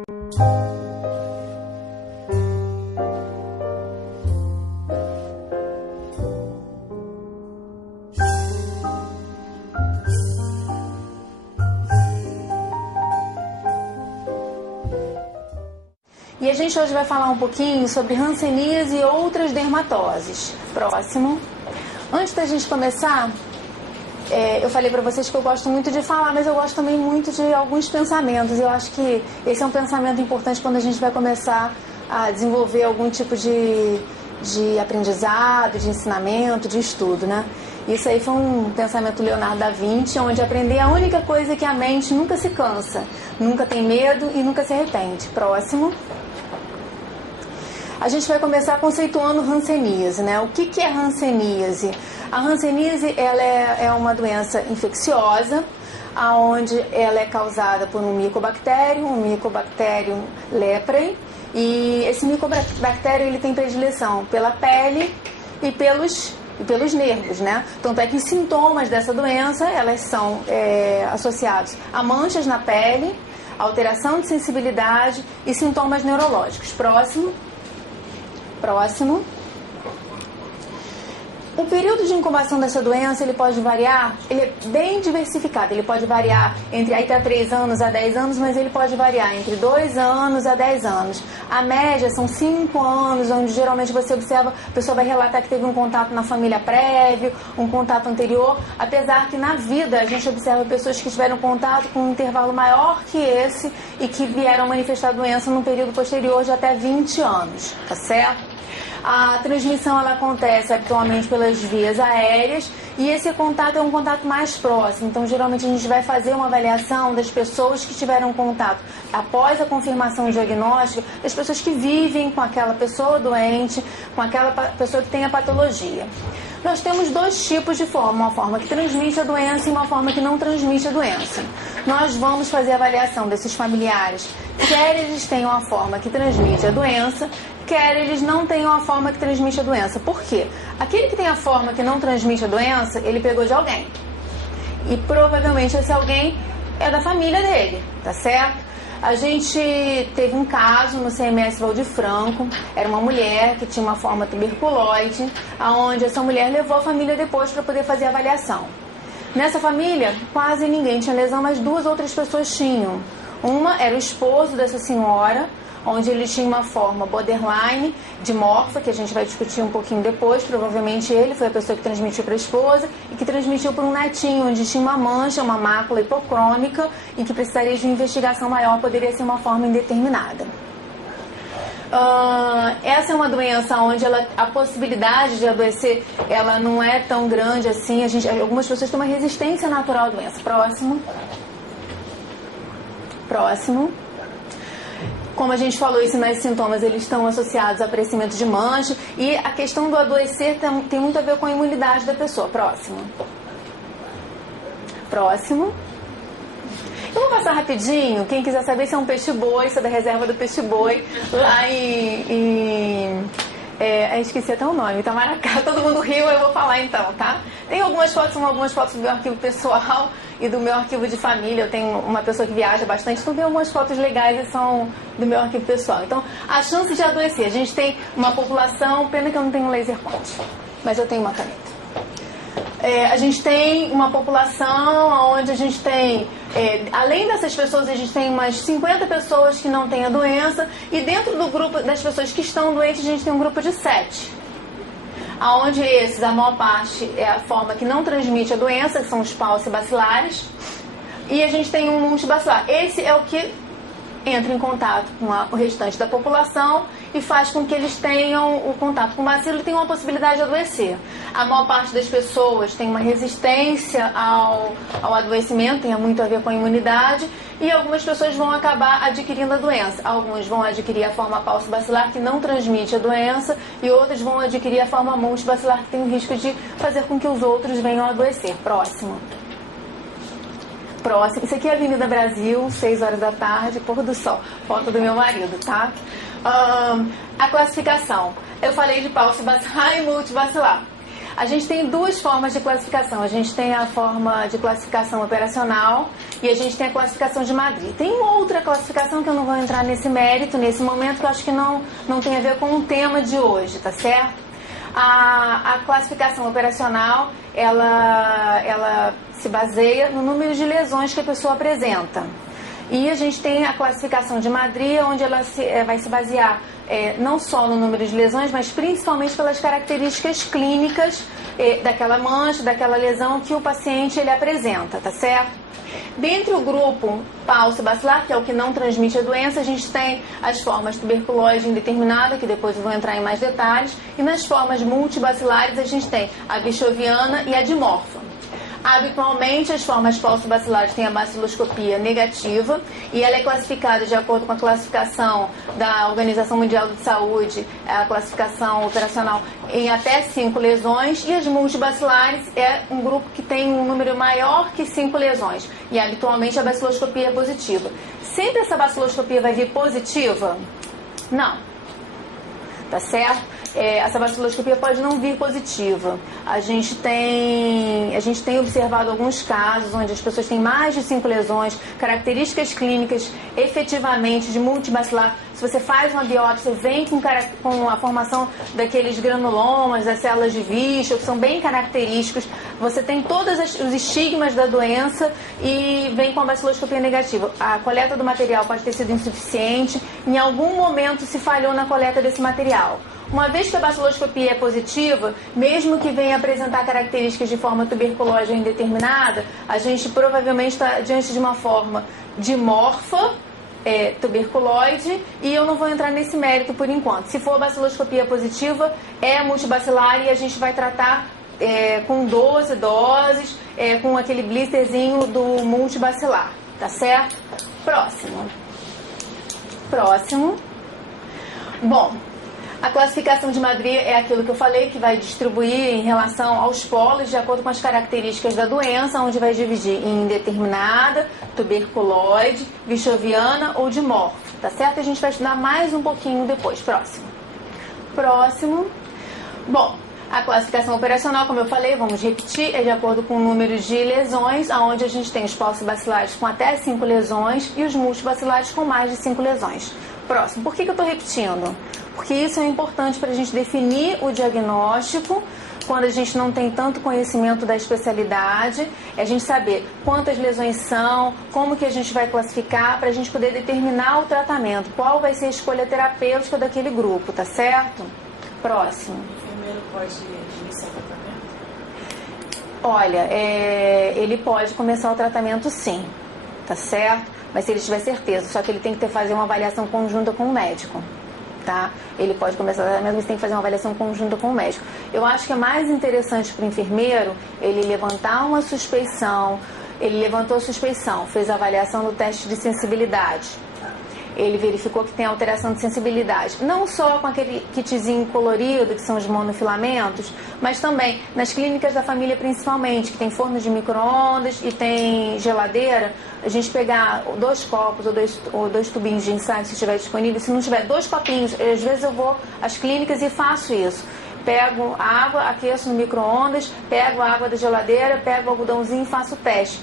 E a gente hoje vai falar um pouquinho sobre hanseníase e outras dermatoses. Próximo. Antes da gente começar, eu falei para vocês que eu gosto muito de falar, mas eu gosto também muito de alguns pensamentos. Eu acho que esse é um pensamento importante quando a gente vai começar a desenvolver algum tipo de aprendizado, de ensinamento, de estudo, né? Isso aí foi um pensamento do Leonardo da Vinci, onde aprender é a única coisa que a mente nunca se cansa, nunca tem medo e nunca se arrepende. Próximo. A gente vai começar conceituando hanseníase, né? O que é hanseníase? A hanseníase, ela é uma doença infecciosa, onde ela é causada por um Mycobacterium leprae, e esse Mycobacterium ele tem predileção pela pele e pelos nervos, né? Tanto é que os sintomas dessa doença, elas são associados a manchas na pele, alteração de sensibilidade e sintomas neurológicos. Próximo. O período de incubação dessa doença, ele pode variar, ele é bem diversificado, ele pode variar entre 3 anos a 10 anos, mas ele pode variar entre 2 anos a 10 anos. A média são 5 anos, onde geralmente você observa, a pessoa vai relatar que teve um contato na família prévio, um contato anterior, apesar que na vida a gente observa pessoas que tiveram contato com um intervalo maior que esse e que vieram manifestar a doença num período posterior de até 20 anos, tá certo? A transmissão ela acontece habitualmente pelas vias aéreas e esse contato é um contato mais próximo. Então, geralmente, a gente vai fazer uma avaliação das pessoas que tiveram contato após a confirmação diagnóstica, das pessoas que vivem com aquela pessoa doente, com aquela pessoa que tem a patologia. Nós temos 2 tipos de forma, uma forma que transmite a doença e uma forma que não transmite a doença. Nós vamos fazer a avaliação desses familiares, quer eles tenham a forma que transmite a doença, quer eles não tenham a forma que transmite a doença. Por quê? Aquele que tem a forma que não transmite a doença, ele pegou de alguém. E provavelmente esse alguém é da família dele, tá certo? A gente teve um caso no CMS Valdir Franco, era uma mulher que tinha uma forma tuberculoide, onde essa mulher levou a família depois para poder fazer a avaliação. Nessa família, quase ninguém tinha lesão, mas 2 outras pessoas tinham. Uma era o esposo dessa senhora, onde ele tinha uma forma borderline, dimorfa, que a gente vai discutir um pouquinho depois. Provavelmente ele foi a pessoa que transmitiu para a esposa e que transmitiu para um netinho, onde tinha uma mancha, uma mácula hipocrômica e que precisaria de uma investigação maior, poderia ser uma forma indeterminada. Essa é uma doença onde a possibilidade de adoecer ela não é tão grande assim. Algumas pessoas têm uma resistência natural à doença. Próximo. Como a gente falou, esses sintomas eles estão associados a aparecimento de mancha e a questão do adoecer tem muito a ver com a imunidade da pessoa. Próximo. Eu vou passar rapidinho, quem quiser saber se é um peixe-boi, isso é da reserva do peixe-boi, lá esqueci até o nome, Itamaracá, todo mundo riu, eu vou falar então, tá? Tem algumas fotos do meu arquivo pessoal e do meu arquivo de família. Eu tenho uma pessoa que viaja bastante, então tem algumas fotos legais e são do meu arquivo pessoal. Então, a chance de adoecer, a gente tem uma população, pena que eu não tenho laser point, mas eu tenho uma caneta. A gente tem uma população onde a gente tem, além dessas pessoas, a gente tem umas 50 pessoas que não têm a doença, e dentro do grupo das pessoas que estão doentes, a gente tem um grupo de 7. Onde a maior parte é a forma que não transmite a doença, que são os paucibacilares, e a gente tem um multibacilar. Esse é o que entra em contato com o restante da população e faz com que eles tenham o contato com o bacilo e tenham a possibilidade de adoecer. A maior parte das pessoas tem uma resistência ao adoecimento, tem muito a ver com a imunidade, e algumas pessoas vão acabar adquirindo a doença. Alguns vão adquirir a forma paucibacilar, que não transmite a doença, e outros vão adquirir a forma multibacilar, que tem o risco de fazer com que os outros venham a adoecer. Próximo. Isso aqui é a Avenida Brasil, 6 horas da tarde, pôr do sol. Foto do meu marido, tá? A classificação. Eu falei de paucibacilar e multibacilar. A gente tem duas formas de classificação. A gente tem a forma de classificação operacional e a gente tem a classificação de Madrid. Tem outra classificação que eu não vou entrar nesse mérito, nesse momento, que eu acho que não tem a ver com o tema de hoje, tá certo? A classificação operacional, ela se baseia no número de lesões que a pessoa apresenta. E a gente tem a classificação de Madrid, onde ela vai se basear não só no número de lesões, mas principalmente pelas características clínicas daquela mancha, daquela lesão que o paciente ele apresenta, tá certo? Dentre o grupo paucibacilar, que é o que não transmite a doença, a gente tem as formas tuberculose indeterminada, que depois eu vou entrar em mais detalhes, e nas formas multibacilares a gente tem a bichoviana e a dimorfa. Habitualmente, as formas paucibacilares têm a baciloscopia negativa e ela é classificada de acordo com a classificação da Organização Mundial de Saúde, a classificação operacional, em até 5 lesões, e as multibacilares é um grupo que tem um número maior que 5 lesões e habitualmente a baciloscopia é positiva. Sempre essa baciloscopia vai vir positiva? Não. Tá certo? Essa baciloscopia pode não vir positiva. A gente tem observado alguns casos onde as pessoas têm mais de 5 lesões, características clínicas efetivamente de multibacilar. Se você faz uma biópsia, vem com a formação daqueles granulomas, das células de Wischel, que são bem característicos. Você tem todos os estigmas da doença e vem com a baciloscopia negativa. A coleta do material pode ter sido insuficiente, em algum momento se falhou na coleta desse material. Uma vez que a baciloscopia é positiva, mesmo que venha apresentar características de forma tuberculose indeterminada, a gente provavelmente está diante de uma forma dimorfa, tuberculoide, e eu não vou entrar nesse mérito por enquanto. Se for baciloscopia positiva, é multibacilar e a gente vai tratar com 12 doses, com aquele blisterzinho do multibacilar, tá certo? Próximo. Bom, a classificação de Madrid é aquilo que eu falei, que vai distribuir em relação aos polos de acordo com as características da doença, onde vai dividir em indeterminada, tuberculoide, bichoviana ou dimorfo, tá certo? A gente vai estudar mais um pouquinho depois. Próximo. Bom, a classificação operacional, como eu falei, vamos repetir, é de acordo com o número de lesões, onde a gente tem os paucibacilares com até 5 lesões e os multibacilares com mais de 5 lesões. Próximo. Por que eu estou repetindo? Porque isso é importante para a gente definir o diagnóstico, quando a gente não tem tanto conhecimento da especialidade, é a gente saber quantas lesões são, como que a gente vai classificar, para a gente poder determinar o tratamento, qual vai ser a escolha terapêutica daquele grupo, tá certo? Próximo. O enfermeiro pode iniciar o tratamento? Olha, ele pode começar o tratamento sim, tá certo? Mas se ele tiver certeza, só que ele tem que fazer uma avaliação conjunta com o médico. Tá? Ele pode começar o tratamento, mas tem que fazer uma avaliação conjunta com o médico. Eu acho que é mais interessante para o enfermeiro ele levantar uma suspeição. Ele levantou a suspeição, fez a avaliação do teste de sensibilidade. Ele verificou que tem alteração de sensibilidade, não só com aquele kitzinho colorido, que são os monofilamentos, mas também nas clínicas da família principalmente, que tem forno de micro-ondas e tem geladeira, a gente pegar 2 copos ou dois tubinhos de ensaio, se estiver disponível. Se não tiver 2 copinhos, às vezes eu vou às clínicas e faço isso. Pego a água, aqueço no micro-ondas, pego a água da geladeira, pego o algodãozinho e faço o teste.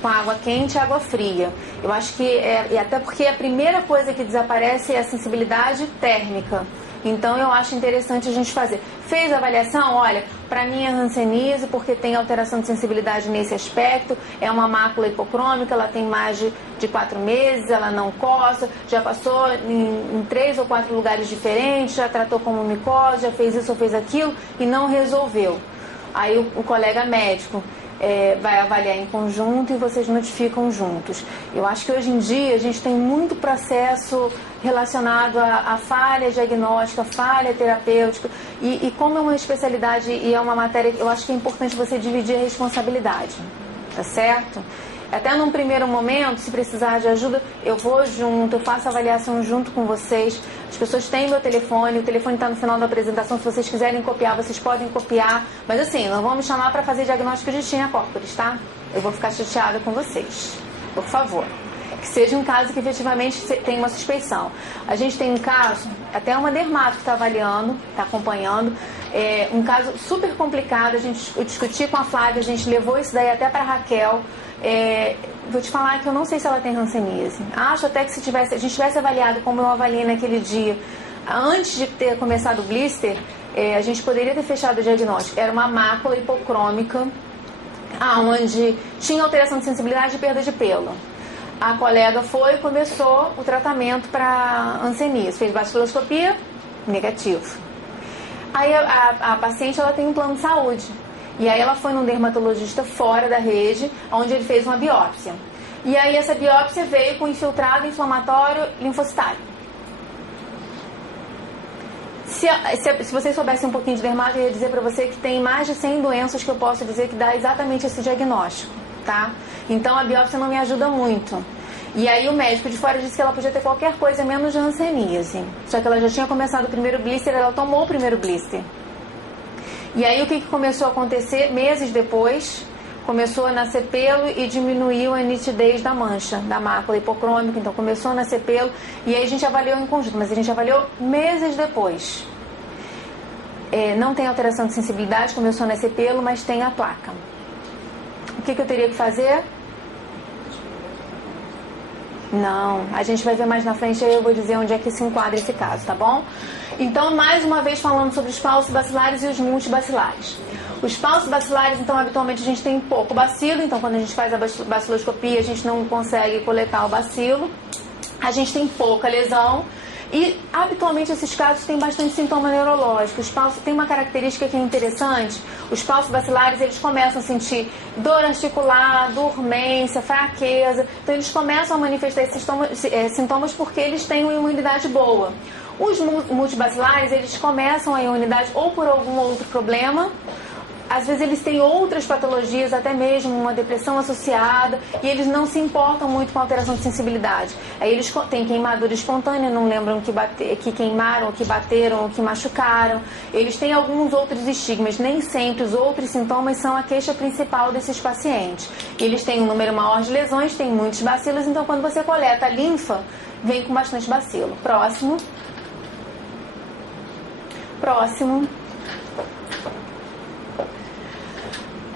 Com água quente e água fria. Eu acho que e até porque a primeira coisa que desaparece é a sensibilidade térmica. Então eu acho interessante a gente fazer. Fez a avaliação? Olha, para mim é hanseníase porque tem alteração de sensibilidade nesse aspecto, é uma mácula hipocrômica, ela tem mais de 4 meses, ela não coça, já passou em 3 ou 4 lugares diferentes, já tratou como micose, já fez isso ou fez aquilo e não resolveu. Aí o colega médico vai avaliar em conjunto e vocês notificam juntos. Eu acho que hoje em dia a gente tem muito processo relacionado à falha diagnóstica, falha terapêutica, e como é uma especialidade e é uma matéria, eu acho que é importante você dividir a responsabilidade, tá certo? Até num primeiro momento, se precisar de ajuda, eu vou junto, eu faço a avaliação junto com vocês. As pessoas têm meu telefone, o telefone está no final da apresentação. Se vocês quiserem copiar, vocês podem copiar. Mas assim, não vão me chamar para fazer diagnóstico de tinea corporis, tá? Eu vou ficar chateada com vocês. Por favor. Que seja um caso que efetivamente tem uma suspeição. A gente tem um caso, até uma dermato que está avaliando, está acompanhando, Um caso super complicado, eu discuti com a Flávia, a gente levou isso daí até para a Raquel. Vou te falar que eu não sei se ela tem hanseníase. Acho até que se a gente tivesse avaliado como eu avaliei naquele dia, antes de ter começado o blister, a gente poderia ter fechado o diagnóstico. Era uma mácula hipocrômica, onde tinha alteração de sensibilidade e perda de pelo. A colega foi e começou o tratamento para hanseníase. Fez baciloscopia, negativo. Aí a paciente ela tem um plano de saúde. E aí ela foi num dermatologista fora da rede, onde ele fez uma biópsia. E aí essa biópsia veio com infiltrado inflamatório linfocitário. Se vocês soubessem um pouquinho de dermato, eu ia dizer para você que tem mais de 100 doenças que eu posso dizer que dá exatamente esse diagnóstico, tá? Então a biópsia não me ajuda muito. E aí o médico de fora disse que ela podia ter qualquer coisa menos de hanseníase. Só que ela já tinha começado o primeiro blister, ela tomou o primeiro blister. E aí o que começou a acontecer? Meses depois, começou a nascer pelo e diminuiu a nitidez da mancha, da mácula hipocrômica. Então começou a nascer pelo e aí a gente avaliou em conjunto, mas a gente avaliou meses depois. Não tem alteração de sensibilidade, começou a nascer pelo, mas tem a placa. O que eu teria que fazer? Não, a gente vai ver mais na frente, aí eu vou dizer onde é que se enquadra esse caso, tá bom? Então, mais uma vez falando sobre os falsos bacilares e os multibacilares. Os falsos bacilares, então, habitualmente a gente tem pouco bacilo, então quando a gente faz a baciloscopia a gente não consegue coletar o bacilo, a gente tem pouca lesão e habitualmente esses casos têm bastante sintoma neurológico. Os falsos têm uma característica que é interessante, os falsos bacilares eles começam a sentir dor articular, dormência, fraqueza, então eles começam a manifestar esses sintomas porque eles têm uma imunidade boa. Os multibacilares eles começam a imunidade ou por algum outro problema, às vezes eles têm outras patologias, até mesmo uma depressão associada, e eles não se importam muito com a alteração de sensibilidade. Aí eles têm queimadura espontânea, não lembram que queimaram, que bateram, que machucaram. Eles têm alguns outros estigmas, nem sempre os outros sintomas são a queixa principal desses pacientes. Eles têm um número maior de lesões, têm muitos bacilos, então quando você coleta a linfa, vem com bastante bacilo. Próximo.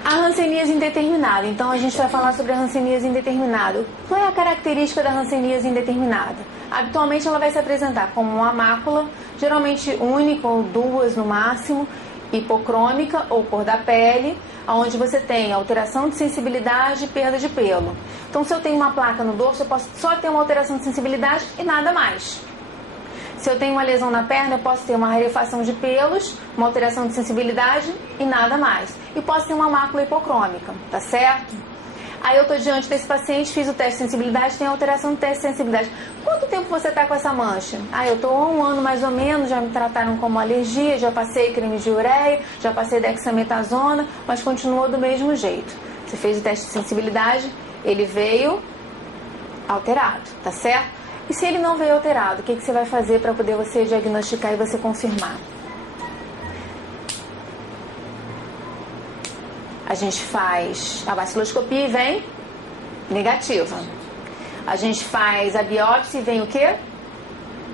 A hanseníase indeterminada. Então a gente vai falar sobre a hanseníase indeterminada. Qual é a característica da hanseníase indeterminada? Habitualmente ela vai se apresentar como uma mácula, geralmente única ou duas no máximo, hipocrômica ou cor da pele, onde você tem alteração de sensibilidade e perda de pelo. Então se eu tenho uma placa no dorso, eu posso só ter uma alteração de sensibilidade e nada mais. Se eu tenho uma lesão na perna, eu posso ter uma rarefação de pelos, uma alteração de sensibilidade e nada mais. E posso ter uma mácula hipocrômica, tá certo? Aí eu estou diante desse paciente, fiz o teste de sensibilidade, tem alteração do teste de sensibilidade. Quanto tempo você está com essa mancha? Eu estou há 1 ano mais ou menos, já me trataram como alergia, já passei creme de ureia, já passei dexametasona, mas continuou do mesmo jeito. Você fez o teste de sensibilidade, ele veio alterado, tá certo? E se ele não veio alterado, o que você vai fazer para poder você diagnosticar e você confirmar? A gente faz a baciloscopia e vem negativa. A gente faz a biópsia e vem o quê?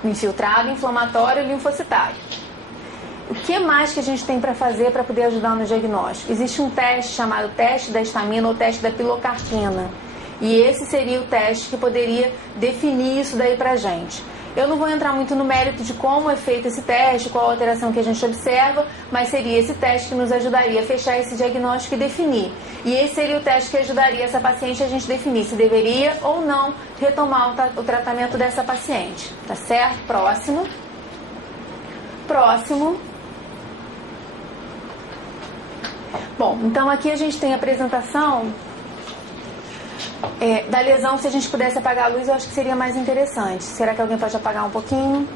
Infiltrado, inflamatório e linfocitário. O que mais que a gente tem para fazer para poder ajudar no diagnóstico? Existe um teste chamado teste da histamina ou teste da pilocarpina. E esse seria o teste que poderia definir isso daí pra gente. Eu não vou entrar muito no mérito de como é feito esse teste, qual a alteração que a gente observa, mas seria esse teste que nos ajudaria a fechar esse diagnóstico e definir. E esse seria o teste que ajudaria essa paciente a gente definir se deveria ou não retomar o tratamento dessa paciente. Tá certo? Próximo. Bom, então aqui a gente tem a apresentação da lesão. Se a gente pudesse apagar a luz, eu acho que seria mais interessante. Será que alguém pode apagar um pouquinho?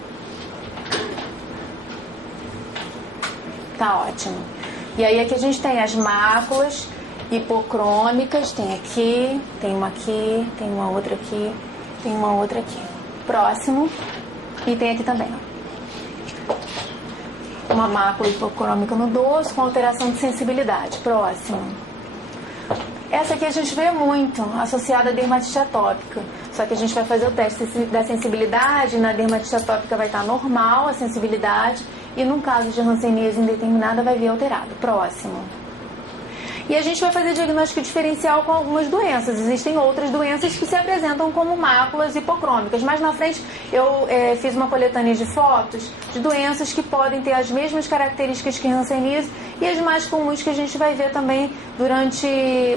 Tá ótimo. E aí aqui a gente tem as máculas hipocrômicas, tem aqui, tem uma aqui, tem uma outra aqui, tem uma outra aqui. Próximo. E tem aqui também, ó. Uma mácula hipocrômica no dorso com alteração de sensibilidade. Próximo. Essa aqui a gente vê muito associada à dermatite atópica. Só que a gente vai fazer o teste da sensibilidade, na dermatite atópica vai estar normal a sensibilidade e no caso de hanseníase indeterminada vai vir alterado. Próximo. E a gente vai fazer diagnóstico diferencial com algumas doenças. Existem outras doenças que se apresentam como máculas hipocrômicas. Mais na frente eu fiz uma coletânea de fotos de doenças que podem ter as mesmas características que hanseníase e as mais comuns que a gente vai ver também durante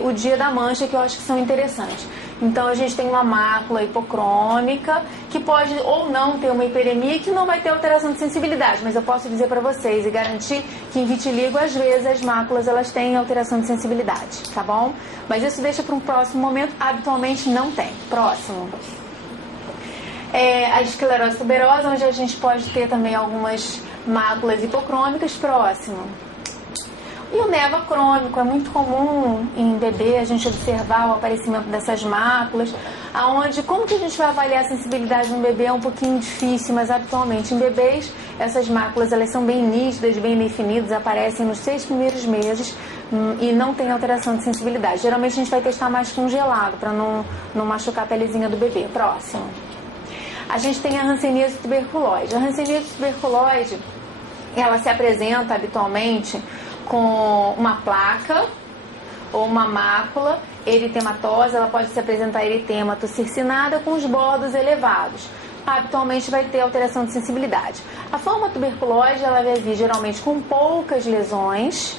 o dia da mancha, que eu acho que são interessantes. Então a gente tem uma mácula hipocrômica que pode ou não ter uma hiperemia, que não vai ter alteração de sensibilidade, mas eu posso dizer para vocês e garantir que em vitiligo às vezes as máculas elas têm alteração de sensibilidade, tá bom? Mas isso deixa para um próximo momento, habitualmente não tem. Próximo. A esclerose tuberosa, onde a gente pode ter também algumas máculas hipocrômicas. Próximo. E o neva crônico, é muito comum em bebê a gente observar o aparecimento dessas máculas, aonde, como que a gente vai avaliar a sensibilidade no bebê é um pouquinho difícil, mas habitualmente em bebês essas máculas elas são bem nítidas, bem definidas, aparecem nos 6 primeiros meses e não tem alteração de sensibilidade. Geralmente a gente vai testar mais com gelado para não machucar a pelezinha do bebê. Próximo. A gente tem a hanseníase tuberculose. A hanseníase tuberculose, ela se apresenta habitualmente com uma placa ou uma mácula eritematosa. Ela pode se apresentar eritemato circinada com os bordos elevados. Habitualmente vai ter alteração de sensibilidade. A forma tuberculose ela vai vir geralmente com poucas lesões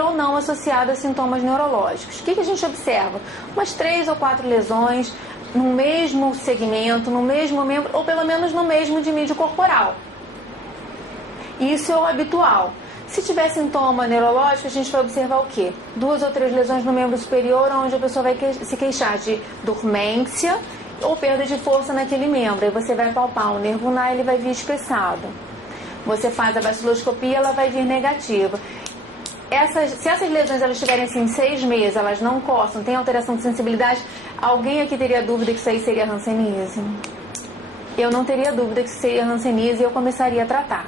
ou não associada a sintomas neurológicos. O que a gente observa? Umas 3 ou 4 lesões no mesmo segmento, no mesmo membro ou pelo menos no mesmo dimídio corporal. Isso é o habitual. Se tiver sintoma neurológico, a gente vai observar o quê? 2 ou 3 lesões no membro superior, onde a pessoa vai se queixar de dormência ou perda de força naquele membro. Aí você vai palpar o nervo ulnar, ele vai vir espessado. Você faz a baciloscopia, ela vai vir negativa. Se essas lesões elas estiverem assim 6 meses, elas não coçam, tem alteração de sensibilidade, alguém aqui teria dúvida que isso aí seria hanseníase? Eu não teria dúvida que isso seria hanseníase e eu começaria a tratar,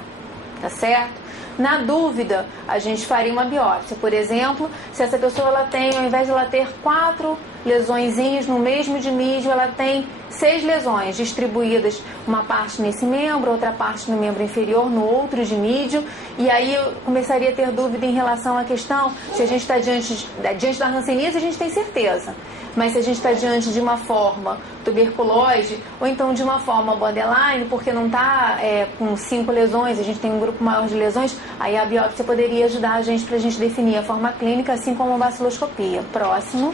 tá certo? Na dúvida, a gente faria uma biópsia. Por exemplo, se essa pessoa ela tem, ao invés de ela ter 4 lesõezinhas no mesmo dimídio, ela tem 6 lesões distribuídas, uma parte nesse membro, outra parte no membro inferior, no outro dimídio, e aí eu começaria a ter dúvida em relação à questão se a gente está diante da hanseníase, a gente tem certeza. Mas se a gente está diante de uma forma tuberculose ou então de uma forma borderline, porque não está com 5 lesões, a gente tem um grupo maior de lesões, aí a biópsia poderia ajudar a gente para a gente definir a forma clínica, assim como a baciloscopia. Próximo.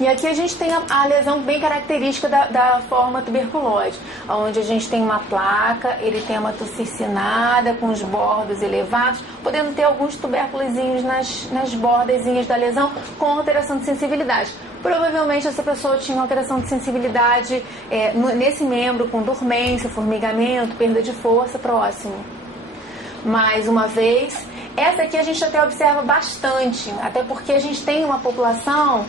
E aqui a gente tem a lesão bem característica da forma tuberculose, onde a gente tem uma placa eritemato circinada com os bordos elevados, podendo ter alguns tubérculozinhos nas bordezinhas da lesão com alteração de sensibilidade. Provavelmente essa pessoa tinha alteração de sensibilidade nesse membro, com dormência, formigamento, perda de força. Próximo. Mais uma vez, essa aqui a gente até observa bastante, até porque a gente tem uma população,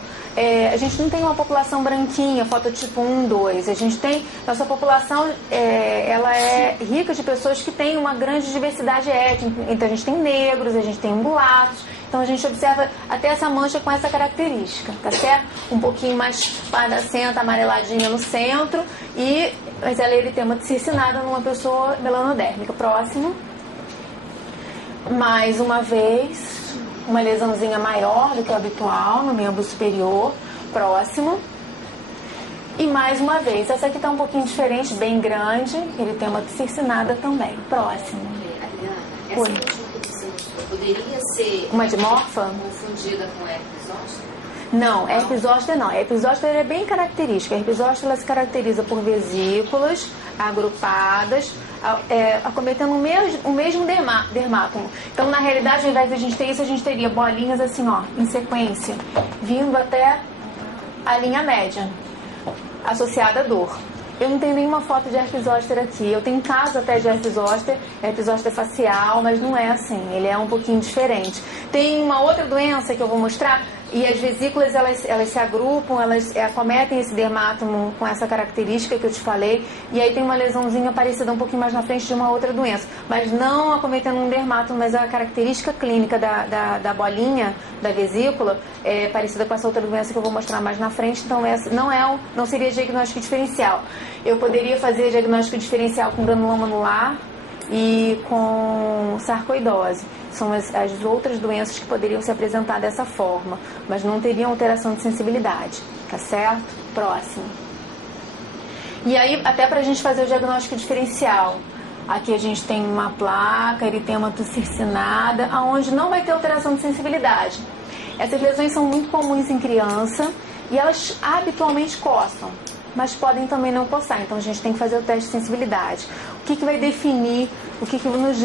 a gente não tem uma população branquinha, fototipo 1, 2, a gente tem, nossa população, ela é rica de pessoas que têm uma grande diversidade étnica, então a gente tem negros, a gente tem mulatos, então a gente observa até essa mancha com essa característica, tá certo? Um pouquinho mais pardacenta, amareladinha no centro, mas ela é eritemato circinada numa pessoa melanodérmica. Próximo. Mais uma vez, uma lesãozinha maior do que o habitual no membro superior. Próximo. E mais uma vez, essa aqui está um pouquinho diferente, bem grande, eritemato circinada também. Próximo. Adriana, essa última posição poderia ser uma dimorfa? Confundida com herpes zoster? Não, herpes zoster não. A herpes zoster é bem característica. A herpes zoster ela se caracteriza por vesículas agrupadas, acometendo o mesmo dermátomo. Então, na realidade, ao invés de a gente ter isso, a gente teria bolinhas assim, ó, em sequência, vindo até a linha média, associada à dor. Eu não tenho nenhuma foto de herpes zoster aqui. Eu tenho casos até de herpes zoster facial, mas não é assim. Ele é um pouquinho diferente. Tem uma outra doença que eu vou mostrar, e as vesículas elas se agrupam, elas acometem esse dermátomo com essa característica que eu te falei, e aí tem uma lesãozinha parecida um pouquinho mais na frente de uma outra doença, mas não acometendo um dermátomo, mas a característica clínica da bolinha, da vesícula, é parecida com essa outra doença que eu vou mostrar mais na frente, então essa não seria diagnóstico diferencial. Eu poderia fazer diagnóstico diferencial com granuloma anular e com sarcoidose. São as outras doenças que poderiam se apresentar dessa forma, mas não teriam alteração de sensibilidade, tá certo? Próximo. E aí, até pra gente fazer o diagnóstico diferencial, aqui a gente tem uma placa, eritema circinada, aonde não vai ter alteração de sensibilidade. Essas lesões são muito comuns em criança e elas habitualmente coçam, mas podem também não coçar, então a gente tem que fazer o teste de sensibilidade. O que vai definir, o que nos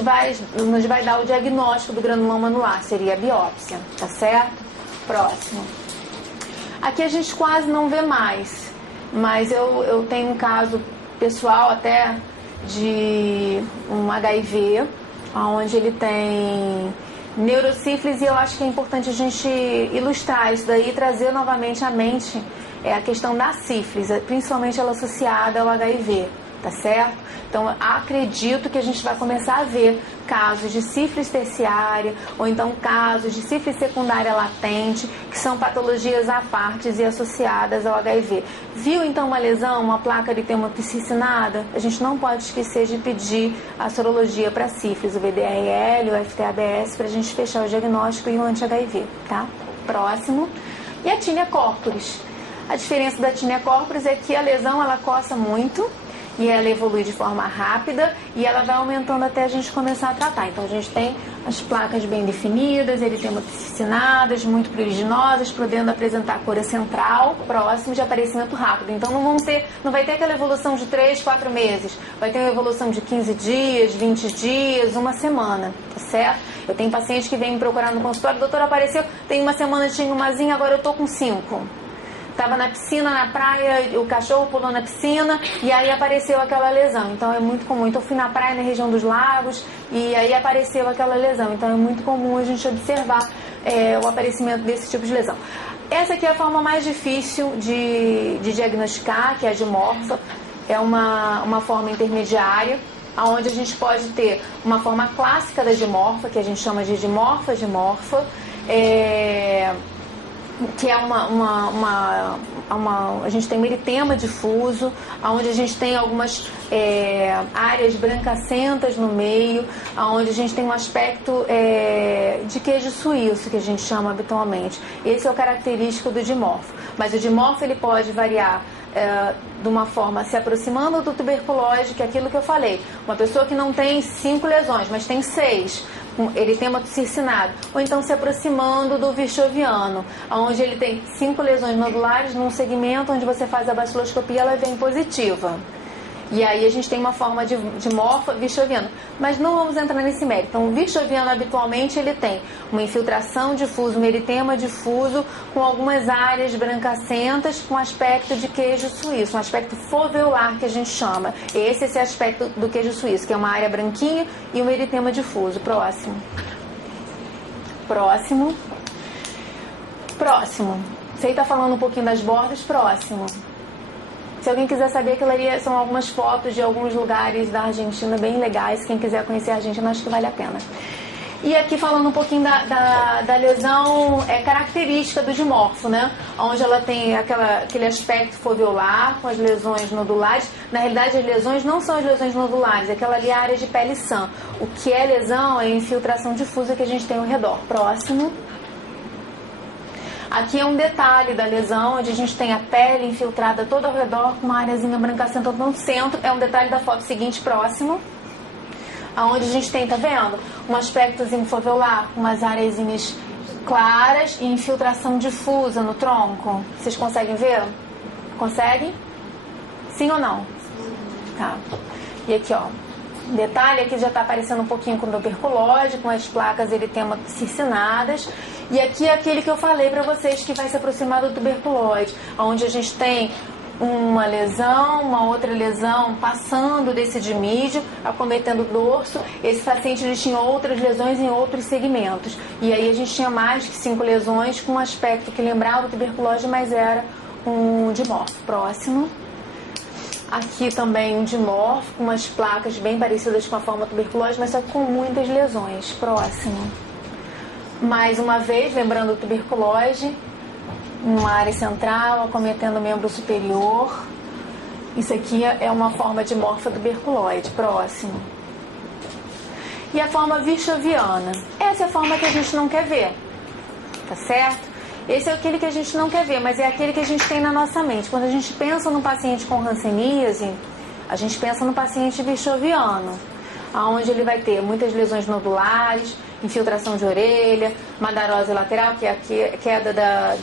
vai dar o diagnóstico do granuloma anular? Seria a biópsia, tá certo? Próximo. Aqui a gente quase não vê mais, mas eu tenho um caso pessoal até de um HIV, onde ele tem neurosífilis, e eu acho que é importante a gente ilustrar isso daí e trazer novamente à mente a questão da sífilis, principalmente ela associada ao HIV, tá certo? Então, acredito que a gente vai começar a ver casos de sífilis terciária ou então casos de sífilis secundária latente, que são patologias à parte e associadas ao HIV. Viu, então, uma lesão, uma placa eritema circinada? A gente não pode esquecer de pedir a sorologia para sífilis, o VDRL, o FTABS, para a gente fechar o diagnóstico e o anti-HIV, tá? Próximo. E a tinea corporis. A diferença da tinea corporis é que a lesão, ela coça muito, e ela evolui de forma rápida e ela vai aumentando até a gente começar a tratar. Então a gente tem as placas bem definidas, eritemas circinadas, muito pruriginosas, podendo apresentar cor central, próximo de aparecimento rápido. Então não vai ter aquela evolução de 3, 4 meses, vai ter uma evolução de 15 dias, 20 dias, uma semana, tá certo? Eu tenho paciente que vem me procurar no consultório, doutor, apareceu, tem uma semana tinha umazinha, agora eu tô com 5. Estava na piscina, na praia, o cachorro pulou na piscina e aí apareceu aquela lesão. Então é muito comum. Então eu fui na praia, na região dos lagos, e aí apareceu aquela lesão. Então é muito comum a gente observar o aparecimento desse tipo de lesão. Essa aqui é a forma mais difícil de diagnosticar, que é a dimorfa. É uma forma intermediária, onde a gente pode ter uma forma clássica da dimorfa, que a gente chama de dimorfa, que é a gente tem um eritema difuso, onde a gente tem algumas áreas brancacentas no meio, onde a gente tem um aspecto de queijo suíço, que a gente chama habitualmente. Esse é o característico do dimorfo. Mas o dimorfo ele pode variar de uma forma se aproximando do tuberculose, que é aquilo que eu falei. Uma pessoa que não tem 5 lesões, mas tem 6, eritema circinado, ou então se aproximando do virchoviano, onde ele tem 5 lesões nodulares num segmento onde você faz a baciloscopia, ela vem positiva. E aí a gente tem uma forma de morfa virchoviana. Mas não vamos entrar nesse mérito. Então, o virchoviano habitualmente ele tem uma infiltração difusa, um eritema difuso com algumas áreas brancacentas com aspecto de queijo suíço, um aspecto foveolar que a gente chama. Esse é esse aspecto do queijo suíço, que é uma área branquinha e um eritema difuso. Próximo. Você está falando um pouquinho das bordas? Próximo. Se alguém quiser saber, aquilo ali são algumas fotos de alguns lugares da Argentina bem legais. Quem quiser conhecer a Argentina, acho que vale a pena. E aqui falando um pouquinho da lesão característica do dimorfo, né? Onde ela tem aquele aspecto foveolar com as lesões nodulares. Na realidade, as lesões não são as lesões nodulares, é aquela ali área de pele sã. O que é lesão é a infiltração difusa que a gente tem ao redor. Próximo. Aqui é um detalhe da lesão, onde a gente tem a pele infiltrada toda ao redor, com uma areazinha brancacenta no centro. É um detalhe da foto seguinte, próximo. Onde a gente tem, tá vendo? Um aspectozinho foveolar, umas areazinhas claras e infiltração difusa no tronco. Vocês conseguem ver? Conseguem? Sim ou não? Tá. E aqui, ó. Detalhe, aqui já está aparecendo um pouquinho com tuberculose, com as placas eritema circinadas. E aqui é aquele que eu falei para vocês que vai se aproximar do tuberculose, onde a gente tem uma lesão, uma outra lesão passando desse dimídio, acometendo o dorso. Esse paciente ele tinha outras lesões em outros segmentos. E aí a gente tinha mais que 5 lesões com um aspecto que lembrava tuberculose, mas era um dimorfo. Próximo. Aqui também um dimorfo, com umas placas bem parecidas com a forma tuberculose, mas só com muitas lesões. Próximo. Mais uma vez, lembrando tuberculose, uma área central, acometendo o membro superior. Isso aqui é uma forma dimorfa tuberculoide. Próximo. E a forma virchoviana. Essa é a forma que a gente não quer ver. Tá certo? Esse é aquele que a gente não quer ver, mas é aquele que a gente tem na nossa mente. Quando a gente pensa no paciente com hanseníase, a gente pensa no paciente virchoviano, onde ele vai ter muitas lesões nodulares, infiltração de orelha, madarose lateral, que é a queda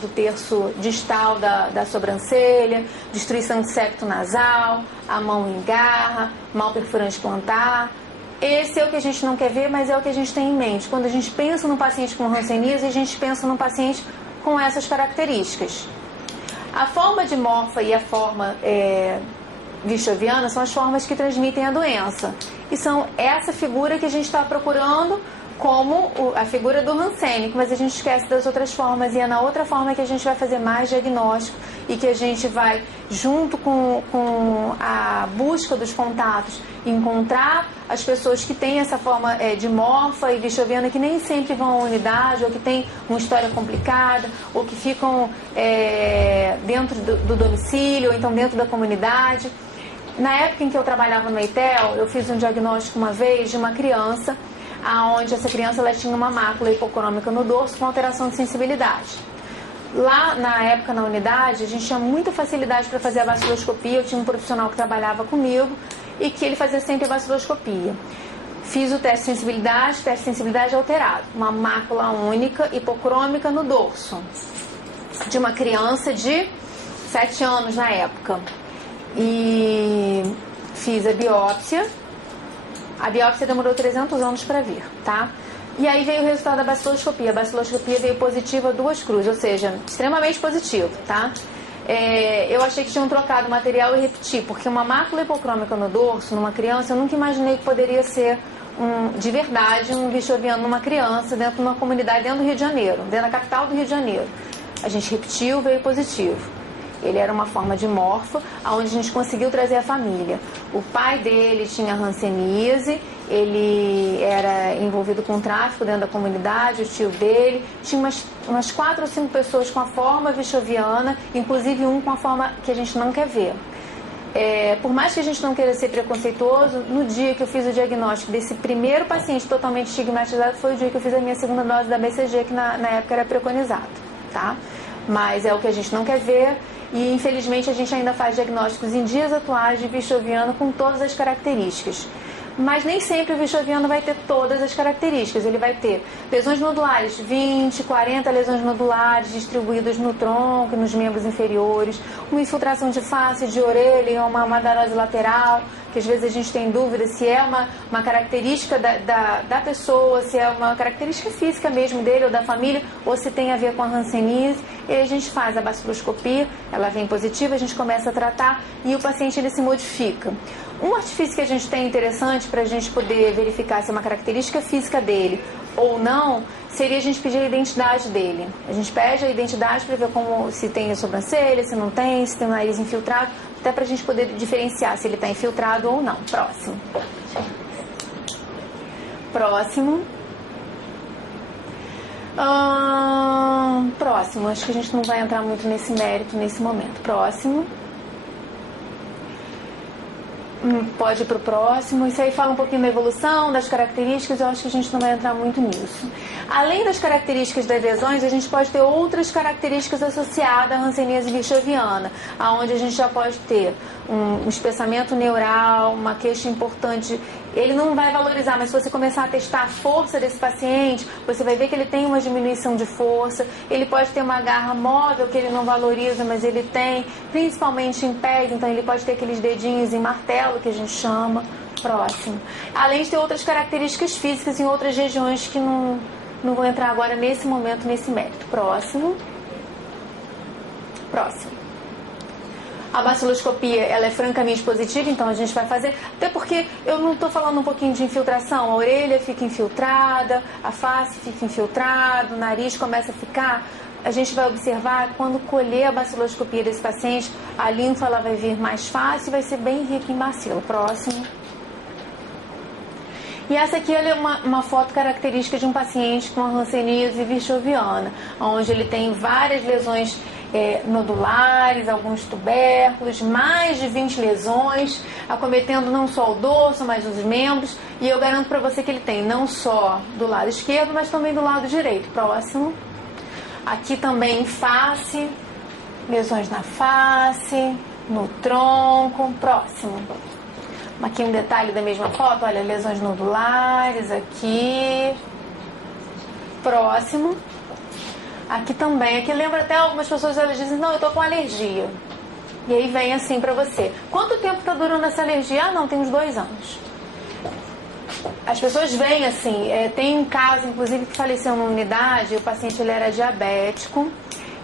do terço distal da sobrancelha, destruição de septo nasal, a mão em garra, mal perfurante plantar. Esse é o que a gente não quer ver, mas é o que a gente tem em mente. Quando a gente pensa no paciente com hanseníase, a gente pensa no paciente com essas características. A forma dimorfa e a forma virchoviana são as formas que transmitem a doença. E são essa figura que a gente está procurando como a figura do hansênico, mas a gente esquece das outras formas, e é na outra forma que a gente vai fazer mais diagnóstico e que a gente vai, junto com a busca dos contatos, encontrar as pessoas que têm essa forma dimorfa e virchoviana, que nem sempre vão à unidade, ou que têm uma história complicada, ou que ficam dentro do domicílio, ou então dentro da comunidade. Na época em que eu trabalhava no EITEL, eu fiz um diagnóstico uma vez de uma criança, onde essa criança ela tinha uma mácula hipocrômica no dorso com alteração de sensibilidade. Lá, na época, na unidade, a gente tinha muita facilidade para fazer a baciloscopia. Eu tinha um profissional que trabalhava comigo e que ele fazia sempre a baciloscopia. Fiz o teste de sensibilidade alterado. Uma mácula única, hipocrômica no dorso, de uma criança de 7 anos na época. E fiz a biópsia. A biópsia demorou 300 anos para vir, tá? E aí veio o resultado da baciloscopia. A baciloscopia veio positiva 2 cruzes, ou seja, extremamente positivo, tá? Eu achei que tinham trocado o material e repeti, porque uma mácula hipocrômica no dorso, numa criança, eu nunca imaginei que poderia ser de verdade um virchoviano numa criança, dentro de uma comunidade, dentro do Rio de Janeiro, dentro da capital do Rio de Janeiro. A gente repetiu, veio positivo. Ele era uma forma dimorfa, onde a gente conseguiu trazer a família. O pai dele tinha hanseníase, ele era envolvido com tráfico dentro da comunidade, o tio dele. Tinha umas 4 ou 5 pessoas com a forma virchoviana, inclusive um com a forma que a gente não quer ver. Por mais que a gente não queira ser preconceituoso, no dia que eu fiz o diagnóstico desse primeiro paciente totalmente estigmatizado, foi o dia que eu fiz a minha segunda dose da BCG, que na época era preconizado, tá? Mas é o que a gente não quer ver. E infelizmente a gente ainda faz diagnósticos em dias atuais de virchoviano com todas as características. Mas nem sempre o virchoviano vai ter todas as características. Ele vai ter lesões nodulares, 20, 40 lesões nodulares distribuídas no tronco e nos membros inferiores, uma infiltração de face, de orelha, uma madarose lateral, que às vezes a gente tem dúvida se é uma característica da pessoa, se é uma característica física mesmo dele ou da família, ou se tem a ver com a hanseníase. E aí a gente faz a baciloscopia, ela vem positiva, a gente começa a tratar e o paciente ele se modifica. Um artifício que a gente tem interessante para a gente poder verificar se é uma característica física dele ou não, seria a gente pedir a identidade dele. A gente pede a identidade para ver se tem a sobrancelha, se não tem, se tem o nariz infiltrado, até para a gente poder diferenciar se ele está infiltrado ou não. Próximo. Próximo. Próximo. Acho que a gente não vai entrar muito nesse mérito nesse momento. Próximo. Pode ir para o próximo. Isso aí fala um pouquinho da evolução, das características. Eu acho que a gente não vai entrar muito nisso. Além das características das lesões, a gente pode ter outras características associadas à hanseníase virchoviana, onde a gente já pode ter um espessamento neural, uma queixa importante. Ele não vai valorizar, mas se você começar a testar a força desse paciente, você vai ver que ele tem uma diminuição de força. Ele pode ter uma garra móvel que ele não valoriza, mas ele tem, principalmente em pés, então ele pode ter aqueles dedinhos em martelo, que a gente chama. Próximo. Além de ter outras características físicas em outras regiões que não vou entrar agora nesse momento, nesse mérito. Próximo. Próximo. A baciloscopia, ela é francamente positiva, então a gente vai fazer, até porque eu não estou falando um pouquinho de infiltração, a orelha fica infiltrada, a face fica infiltrada, o nariz começa a ficar, a gente vai observar quando colher a baciloscopia desse paciente, a linfa ela vai vir mais fácil e vai ser bem rica em bacilo. Próximo. E essa aqui ela é uma foto característica de um paciente com a hanseníase virchoviana, onde ele tem várias lesões nodulares, alguns tubérculos, mais de 20 lesões, acometendo não só o dorso, mas os membros, e eu garanto para você que ele tem não só do lado esquerdo, mas também do lado direito. Próximo. Aqui também face, lesões na face, no tronco. Próximo. Aqui um detalhe da mesma foto, olha, lesões nodulares aqui. Próximo. Aqui também, aqui lembra até algumas pessoas, elas dizem, não, eu tô com alergia. E aí vem assim pra você. Quanto tempo tá durando essa alergia? Ah, não, tem uns 2 anos. As pessoas veem assim, tem um caso, inclusive, que faleceu numa unidade, o paciente ele era diabético,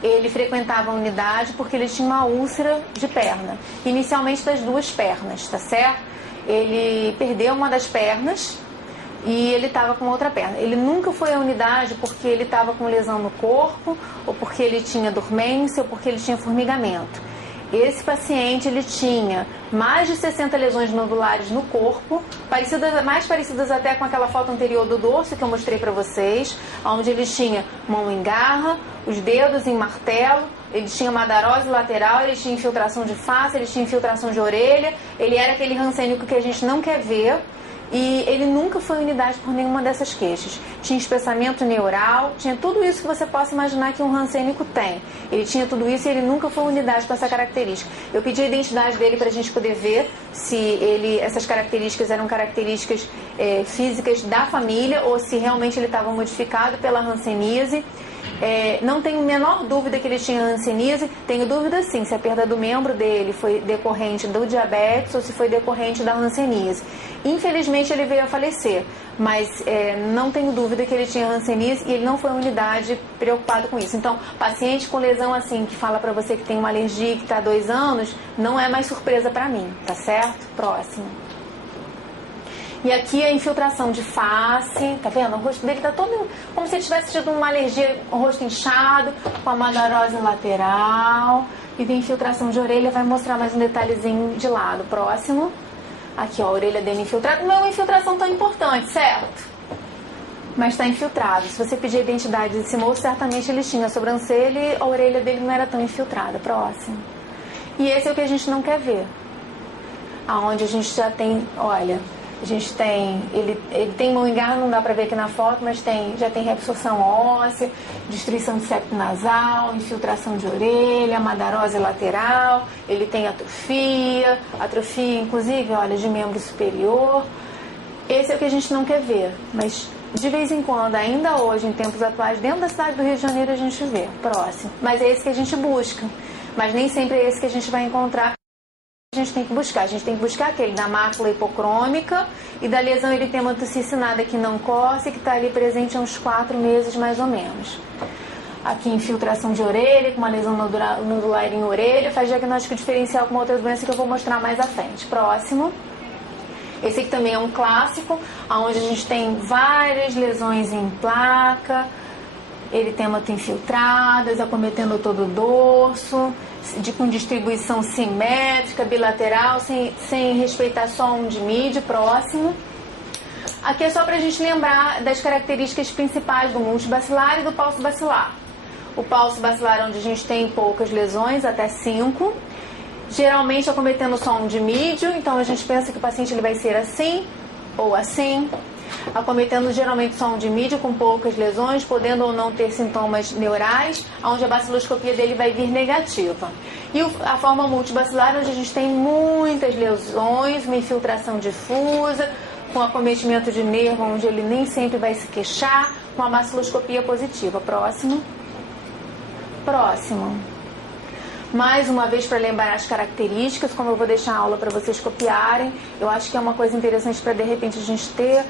ele frequentava a unidade porque ele tinha uma úlcera de perna, inicialmente das 2 pernas, tá certo? Ele perdeu uma das pernas, e ele estava com outra perna. Ele nunca foi à unidade porque ele estava com lesão no corpo, ou porque ele tinha dormência, ou porque ele tinha formigamento. Esse paciente, ele tinha mais de 60 lesões nodulares no corpo, mais parecidas até com aquela foto anterior do dorso que eu mostrei para vocês, onde ele tinha mão em garra, os dedos em martelo, ele tinha madarose lateral, ele tinha infiltração de face, ele tinha infiltração de orelha, ele era aquele rancênico que a gente não quer ver. E ele nunca foi unidade por nenhuma dessas queixas. Tinha espessamento neural, tinha tudo isso que você possa imaginar que um rancênico tem. Ele tinha tudo isso e ele nunca foi unidade com essa característica. Eu pedi a identidade dele para a gente poder ver se essas características eram características físicas da família ou se realmente ele estava modificado pela hanseníase. Não tenho a menor dúvida que ele tinha hanseníase. Tenho dúvida sim se a perda do membro dele foi decorrente do diabetes ou se foi decorrente da hanseníase. Infelizmente ele veio a falecer, mas não tenho dúvida que ele tinha hanseníase e ele não foi unidade preocupado com isso. Então, paciente com lesão assim, que fala pra você que tem uma alergia que está há 2 anos, não é mais surpresa pra mim, tá certo? Próximo. E aqui a infiltração de face, tá vendo? O rosto dele tá todo como se ele tivesse tido uma alergia, o rosto inchado, com a madarose lateral. E de infiltração de orelha, vai mostrar mais um detalhezinho de lado. Próximo. Aqui, ó, a orelha dele infiltrada. Não é uma infiltração tão importante, certo? Mas tá infiltrado. Se você pedir a identidade desse moço, certamente ele tinha a sobrancelha e a orelha dele não era tão infiltrada. Próximo. E esse é o que a gente não quer ver. Aonde a gente já tem, olha... A gente tem, ele tem mão em garra, não dá pra ver aqui na foto, mas já tem reabsorção óssea, destruição de septo nasal, infiltração de orelha, madarose lateral, ele tem atrofia inclusive, olha, de membro superior. Esse é o que a gente não quer ver, mas de vez em quando, ainda hoje, em tempos atuais, dentro da cidade do Rio de Janeiro a gente vê. Próximo. Mas é esse que a gente busca, mas nem sempre é esse que a gente vai encontrar. A gente tem que buscar aquele da mácula hipocrômica e da lesão eritemato-cicinada que não coça e que está ali presente há uns 4 meses mais ou menos. Aqui infiltração de orelha, com uma lesão nodular em orelha, faz diagnóstico diferencial com uma outra doença que eu vou mostrar mais à frente. Próximo. Esse aqui também é um clássico, onde a gente tem várias lesões em placa, eritemato infiltradas, acometendo todo o dorso, com distribuição simétrica, bilateral, sem respeitar só um de mídia. Próximo. Aqui é só para a gente lembrar das características principais do multibacilar e do pulso bacilar. O pulso bacilar, onde a gente tem poucas lesões, até 5, geralmente acometendo só um de mídio, então a gente pensa que o paciente ele vai ser assim ou assim, acometendo geralmente só um de mídio com poucas lesões, podendo ou não ter sintomas neurais, onde a baciloscopia dele vai vir negativa. E a forma multibacilar, onde a gente tem muitas lesões, uma infiltração difusa, com acometimento de nervo, onde ele nem sempre vai se queixar, com a baciloscopia positiva. Próximo. Mais uma vez, para lembrar as características, como eu vou deixar a aula para vocês copiarem, eu acho que é uma coisa interessante para, de repente, a gente ter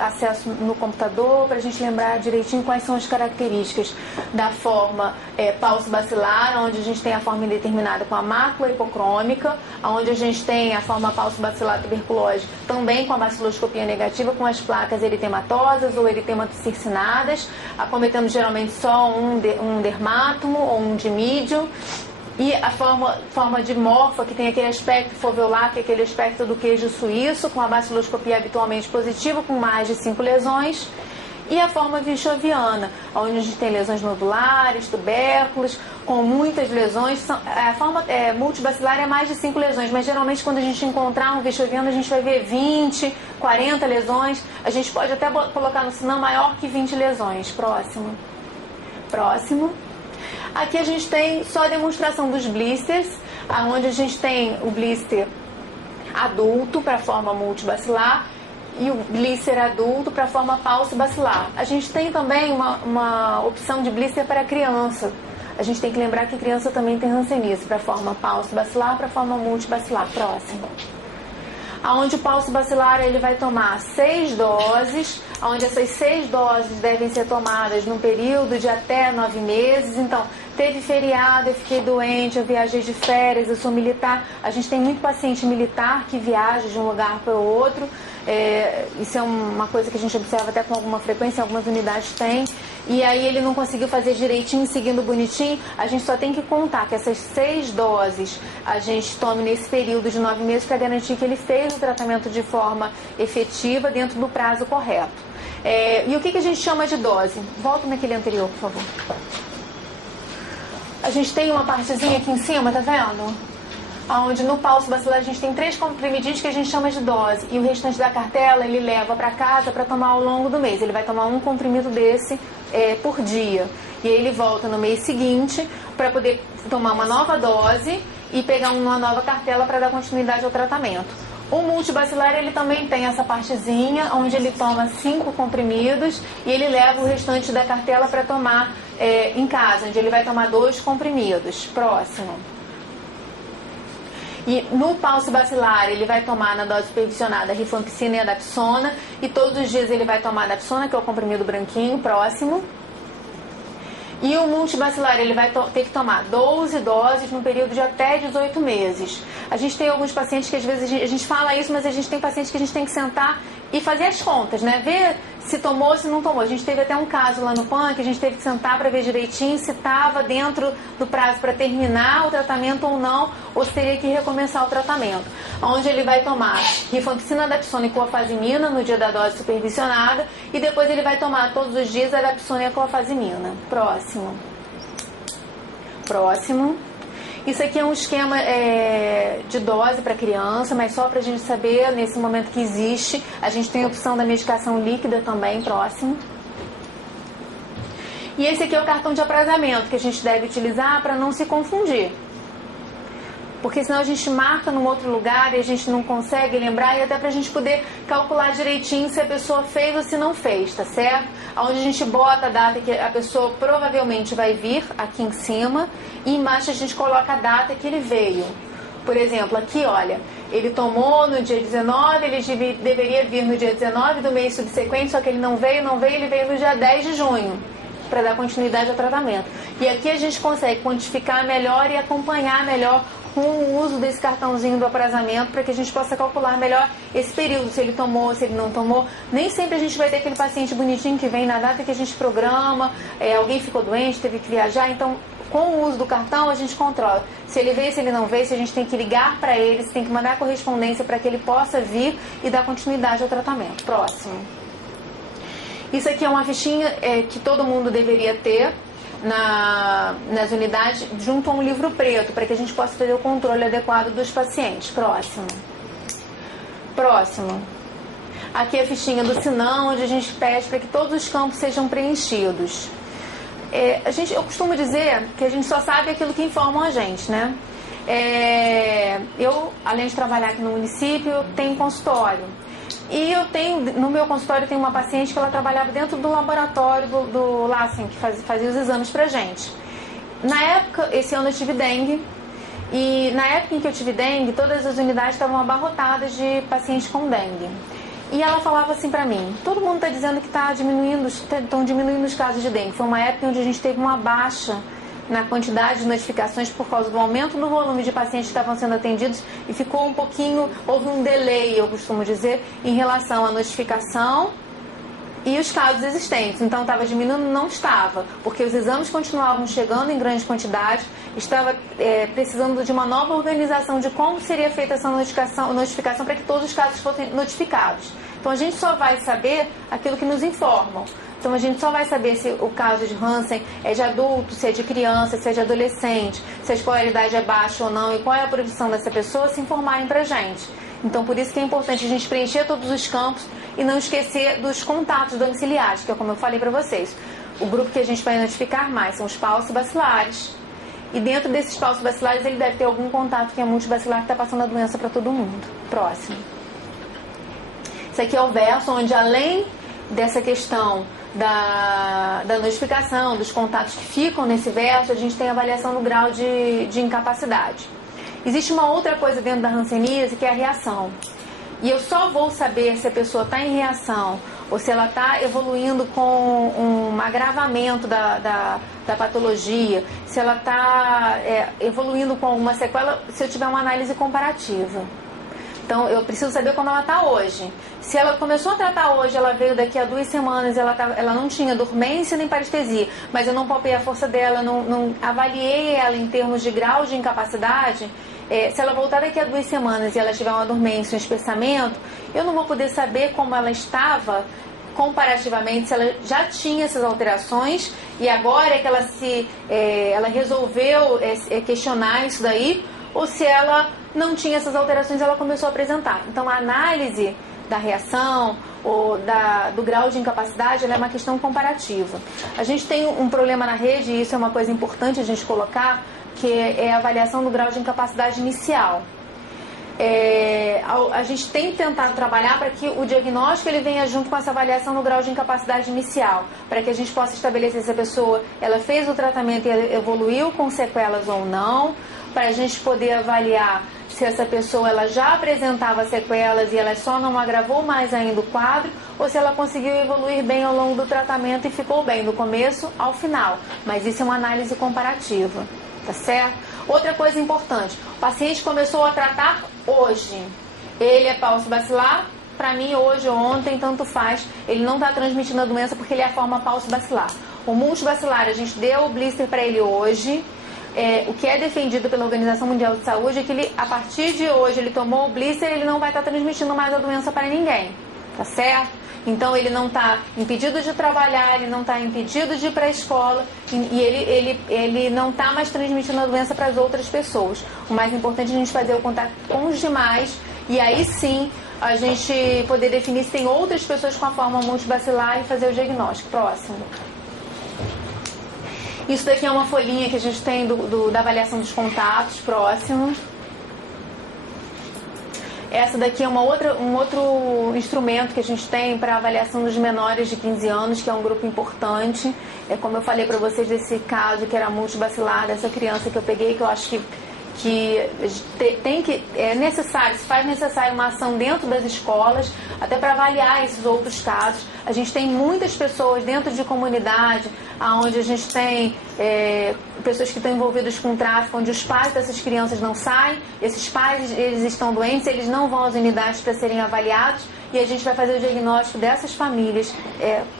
acesso no computador, para a gente lembrar direitinho quais são as características da forma pauci-bacilar, onde a gente tem a forma indeterminada com a mácula hipocrômica, onde a gente tem a forma pauci-bacilar tuberculose também com a baciloscopia negativa, com as placas eritematosas ou eritematocercinadas, acometendo geralmente só um dermátomo ou um dimídio. E a forma de morfa, que tem aquele aspecto foveolar, que é aquele aspecto do queijo suíço, com a baciloscopia habitualmente positiva, com mais de 5 lesões. E a forma vinchoviana, onde a gente tem lesões nodulares, tubérculos, com muitas lesões. A forma multibacilar é mais de 5 lesões, mas geralmente quando a gente encontrar um vinchoviano, a gente vai ver 20, 40 lesões. A gente pode até colocar no sinal maior que 20 lesões. Próximo. Aqui a gente tem só a demonstração dos blisters, onde a gente tem o blister adulto para a forma multibacilar e o blister adulto para a forma pauci-bacilar. A gente tem também uma opção de blister para criança. A gente tem que lembrar que criança também tem hanseníase, para a forma pauci-bacilar, para a forma multibacilar. Próximo. Onde o pauci-bacilar ele vai tomar 6 doses, onde essas 6 doses devem ser tomadas num período de até 9 meses. Então, teve feriado, eu fiquei doente, eu viajei de férias, eu sou militar. A gente tem muito paciente militar que viaja de um lugar para o outro. Isso é uma coisa que a gente observa até com alguma frequência, algumas unidades têm. E aí ele não conseguiu fazer direitinho, seguindo bonitinho. A gente só tem que contar que essas 6 doses a gente tome nesse período de 9 meses para garantir que ele fez o tratamento de forma efetiva dentro do prazo correto. E o que a gente chama de dose? Volta naquele anterior, por favor. A gente tem uma partezinha aqui em cima, tá vendo? Onde no pauci-bacilar a gente tem 3 comprimidinhos que a gente chama de dose. E o restante da cartela ele leva para casa para tomar ao longo do mês. Ele vai tomar um comprimido desse por dia. E aí ele volta no mês seguinte para poder tomar uma nova dose e pegar uma nova cartela para dar continuidade ao tratamento. O multibacilar ele também tem essa partezinha onde ele toma 5 comprimidos e ele leva o restante da cartela para tomar em casa, onde ele vai tomar 2 comprimidos. Próximo. E no pauci-bacilar ele vai tomar na dose supervisionada a rifampicina e a dapsona, e todos os dias ele vai tomar a dapsona, que é o comprimido branquinho. Próximo. E o multibacilar ele vai ter que tomar 12 doses num período de até 18 meses. A gente tem alguns pacientes que às vezes a gente fala isso, mas a gente tem pacientes que a gente tem que sentar e fazer as contas, né? Ver se tomou, se não tomou. A gente teve até um caso lá no PAN que a gente teve que sentar para ver direitinho se estava dentro do prazo para terminar o tratamento ou não, ou se teria que recomeçar o tratamento. Onde ele vai tomar rifampicina, dapsona e clofazimina no dia da dose supervisionada, e depois ele vai tomar todos os dias a dapsona e a clofazimina. Próximo. Isso aqui é um esquema de dose para criança, mas só para a gente saber, nesse momento que existe, a gente tem a opção da medicação líquida também. Próximo. E esse aqui é o cartão de aprazamento que a gente deve utilizar para não se confundir. Porque senão a gente marca num outro lugar e a gente não consegue lembrar, e até pra gente poder calcular direitinho se a pessoa fez ou se não fez, tá certo? Onde a gente bota a data que a pessoa provavelmente vai vir aqui em cima, e embaixo a gente coloca a data que ele veio. Por exemplo, aqui, olha, ele tomou no dia 19, ele deveria vir no dia 19 do mês subsequente, só que ele não veio, ele veio no dia 10 de junho, para dar continuidade ao tratamento. E aqui a gente consegue quantificar melhor e acompanhar melhor com o uso desse cartãozinho do aprazamento, para que a gente possa calcular melhor esse período, se ele tomou, se ele não tomou. Nem sempre a gente vai ter aquele paciente bonitinho que vem na data que a gente programa, alguém ficou doente, teve que viajar, então com o uso do cartão a gente controla se ele veio, se ele não veio, se a gente tem que ligar para ele, se tem que mandar correspondência para que ele possa vir e dar continuidade ao tratamento. Próximo. Isso aqui é uma fichinha que todo mundo deveria ter nas unidades, junto a um livro preto, para que a gente possa fazer o controle adequado dos pacientes. Próximo. Aqui é a fichinha do Sinam, onde a gente pede para que todos os campos sejam preenchidos. Eu costumo dizer que a gente só sabe aquilo que informam a gente, né? Eu, além de trabalhar aqui no município, tenho consultório. E no meu consultório tem uma paciente que ela trabalhava dentro do laboratório do Lassen, que fazia os exames pra gente. Na época, esse ano eu tive dengue. E na época em que eu tive dengue, todas as unidades estavam abarrotadas de pacientes com dengue. E ela falava assim pra mim, todo mundo está dizendo que estão diminuindo os casos de dengue. Foi uma época onde a gente teve uma baixa na quantidade de notificações por causa do aumento no volume de pacientes que estavam sendo atendidos e ficou um pouquinho, houve um delay, eu costumo dizer, em relação à notificação e os casos existentes. Então estava diminuindo? Não estava, porque os exames continuavam chegando em grande quantidade, estava precisando de uma nova organização de como seria feita essa notificação para que todos os casos fossem notificados. Então a gente só vai saber aquilo que nos informam. Então a gente só vai saber se o caso de Hansen é de adulto, se é de criança, se é de adolescente, se a escolaridade é baixa ou não e qual é a profissão dessa pessoa, se informarem pra gente. Então por isso que é importante a gente preencher todos os campos e não esquecer dos contatos domiciliares, que é como eu falei pra vocês. O grupo que a gente vai notificar mais são os paucibacilares. E dentro desses paucibacilares ele deve ter algum contato que é multibacilar que está passando a doença para todo mundo. Próximo. Isso aqui é o verso onde além dessa questão da notificação, dos contatos que ficam nesse verso, a gente tem a avaliação do grau de incapacidade. Existe uma outra coisa dentro da hanseníase que é a reação. E eu só vou saber se a pessoa está em reação ou se ela está evoluindo com um agravamento da patologia, se ela está evoluindo com alguma sequela, se eu tiver uma análise comparativa. Então, eu preciso saber como ela está hoje. Se ela começou a tratar hoje, ela veio daqui a 2 semanas, ela não tinha dormência nem parestesia, mas eu não palpei a força dela, não avaliei ela em termos de grau de incapacidade, se ela voltar daqui a 2 semanas e ela tiver uma dormência, um espessamento, eu não vou poder saber como ela estava comparativamente, se ela já tinha essas alterações e agora é que ela resolveu questionar isso daí, ou se ela não tinha essas alterações, ela começou a apresentar. Então, a análise da reação ou do grau de incapacidade, ela é uma questão comparativa. A gente tem um problema na rede, e isso é uma coisa importante a gente colocar, que é a avaliação do grau de incapacidade inicial. A gente tem tentado trabalhar para que o diagnóstico ele venha junto com essa avaliação no grau de incapacidade inicial, para que a gente possa estabelecer se a pessoa ela fez o tratamento e evoluiu com sequelas ou não, para a gente poder avaliar se essa pessoa ela já apresentava sequelas e ela só não agravou mais ainda o quadro, ou se ela conseguiu evoluir bem ao longo do tratamento e ficou bem do começo ao final. Mas isso é uma análise comparativa, tá certo? Outra coisa importante, o paciente começou a tratar hoje. Ele é paucibacilar, para mim hoje ou ontem, tanto faz. Ele não está transmitindo a doença porque ele é a forma paucibacilar. O multibacilar, a gente deu o blister para ele hoje. O que é defendido pela Organização Mundial de Saúde é que ele, a partir de hoje ele tomou o blister, ele não vai estar transmitindo mais a doença para ninguém, tá certo? Então ele não está impedido de trabalhar, ele não está impedido de ir para a escola e ele não está mais transmitindo a doença para as outras pessoas. O mais importante é a gente fazer o contato com os demais e aí sim a gente poder definir se tem outras pessoas com a forma multibacilar e fazer o diagnóstico. Próximo. Isso daqui é uma folhinha que a gente tem da avaliação dos contatos. Próximo. Essa daqui é um outro instrumento que a gente tem para avaliação dos menores de 15 anos, que é um grupo importante. Como eu falei para vocês desse caso que era multibacilar, dessa criança que eu peguei, que eu acho que é necessário, se faz necessário uma ação dentro das escolas, até para avaliar esses outros casos. A gente tem muitas pessoas dentro de comunidade, onde a gente tem pessoas que estão envolvidas com tráfico, onde os pais dessas crianças não saem, esses pais eles estão doentes, eles não vão às unidades para serem avaliados e a gente vai fazer o diagnóstico dessas famílias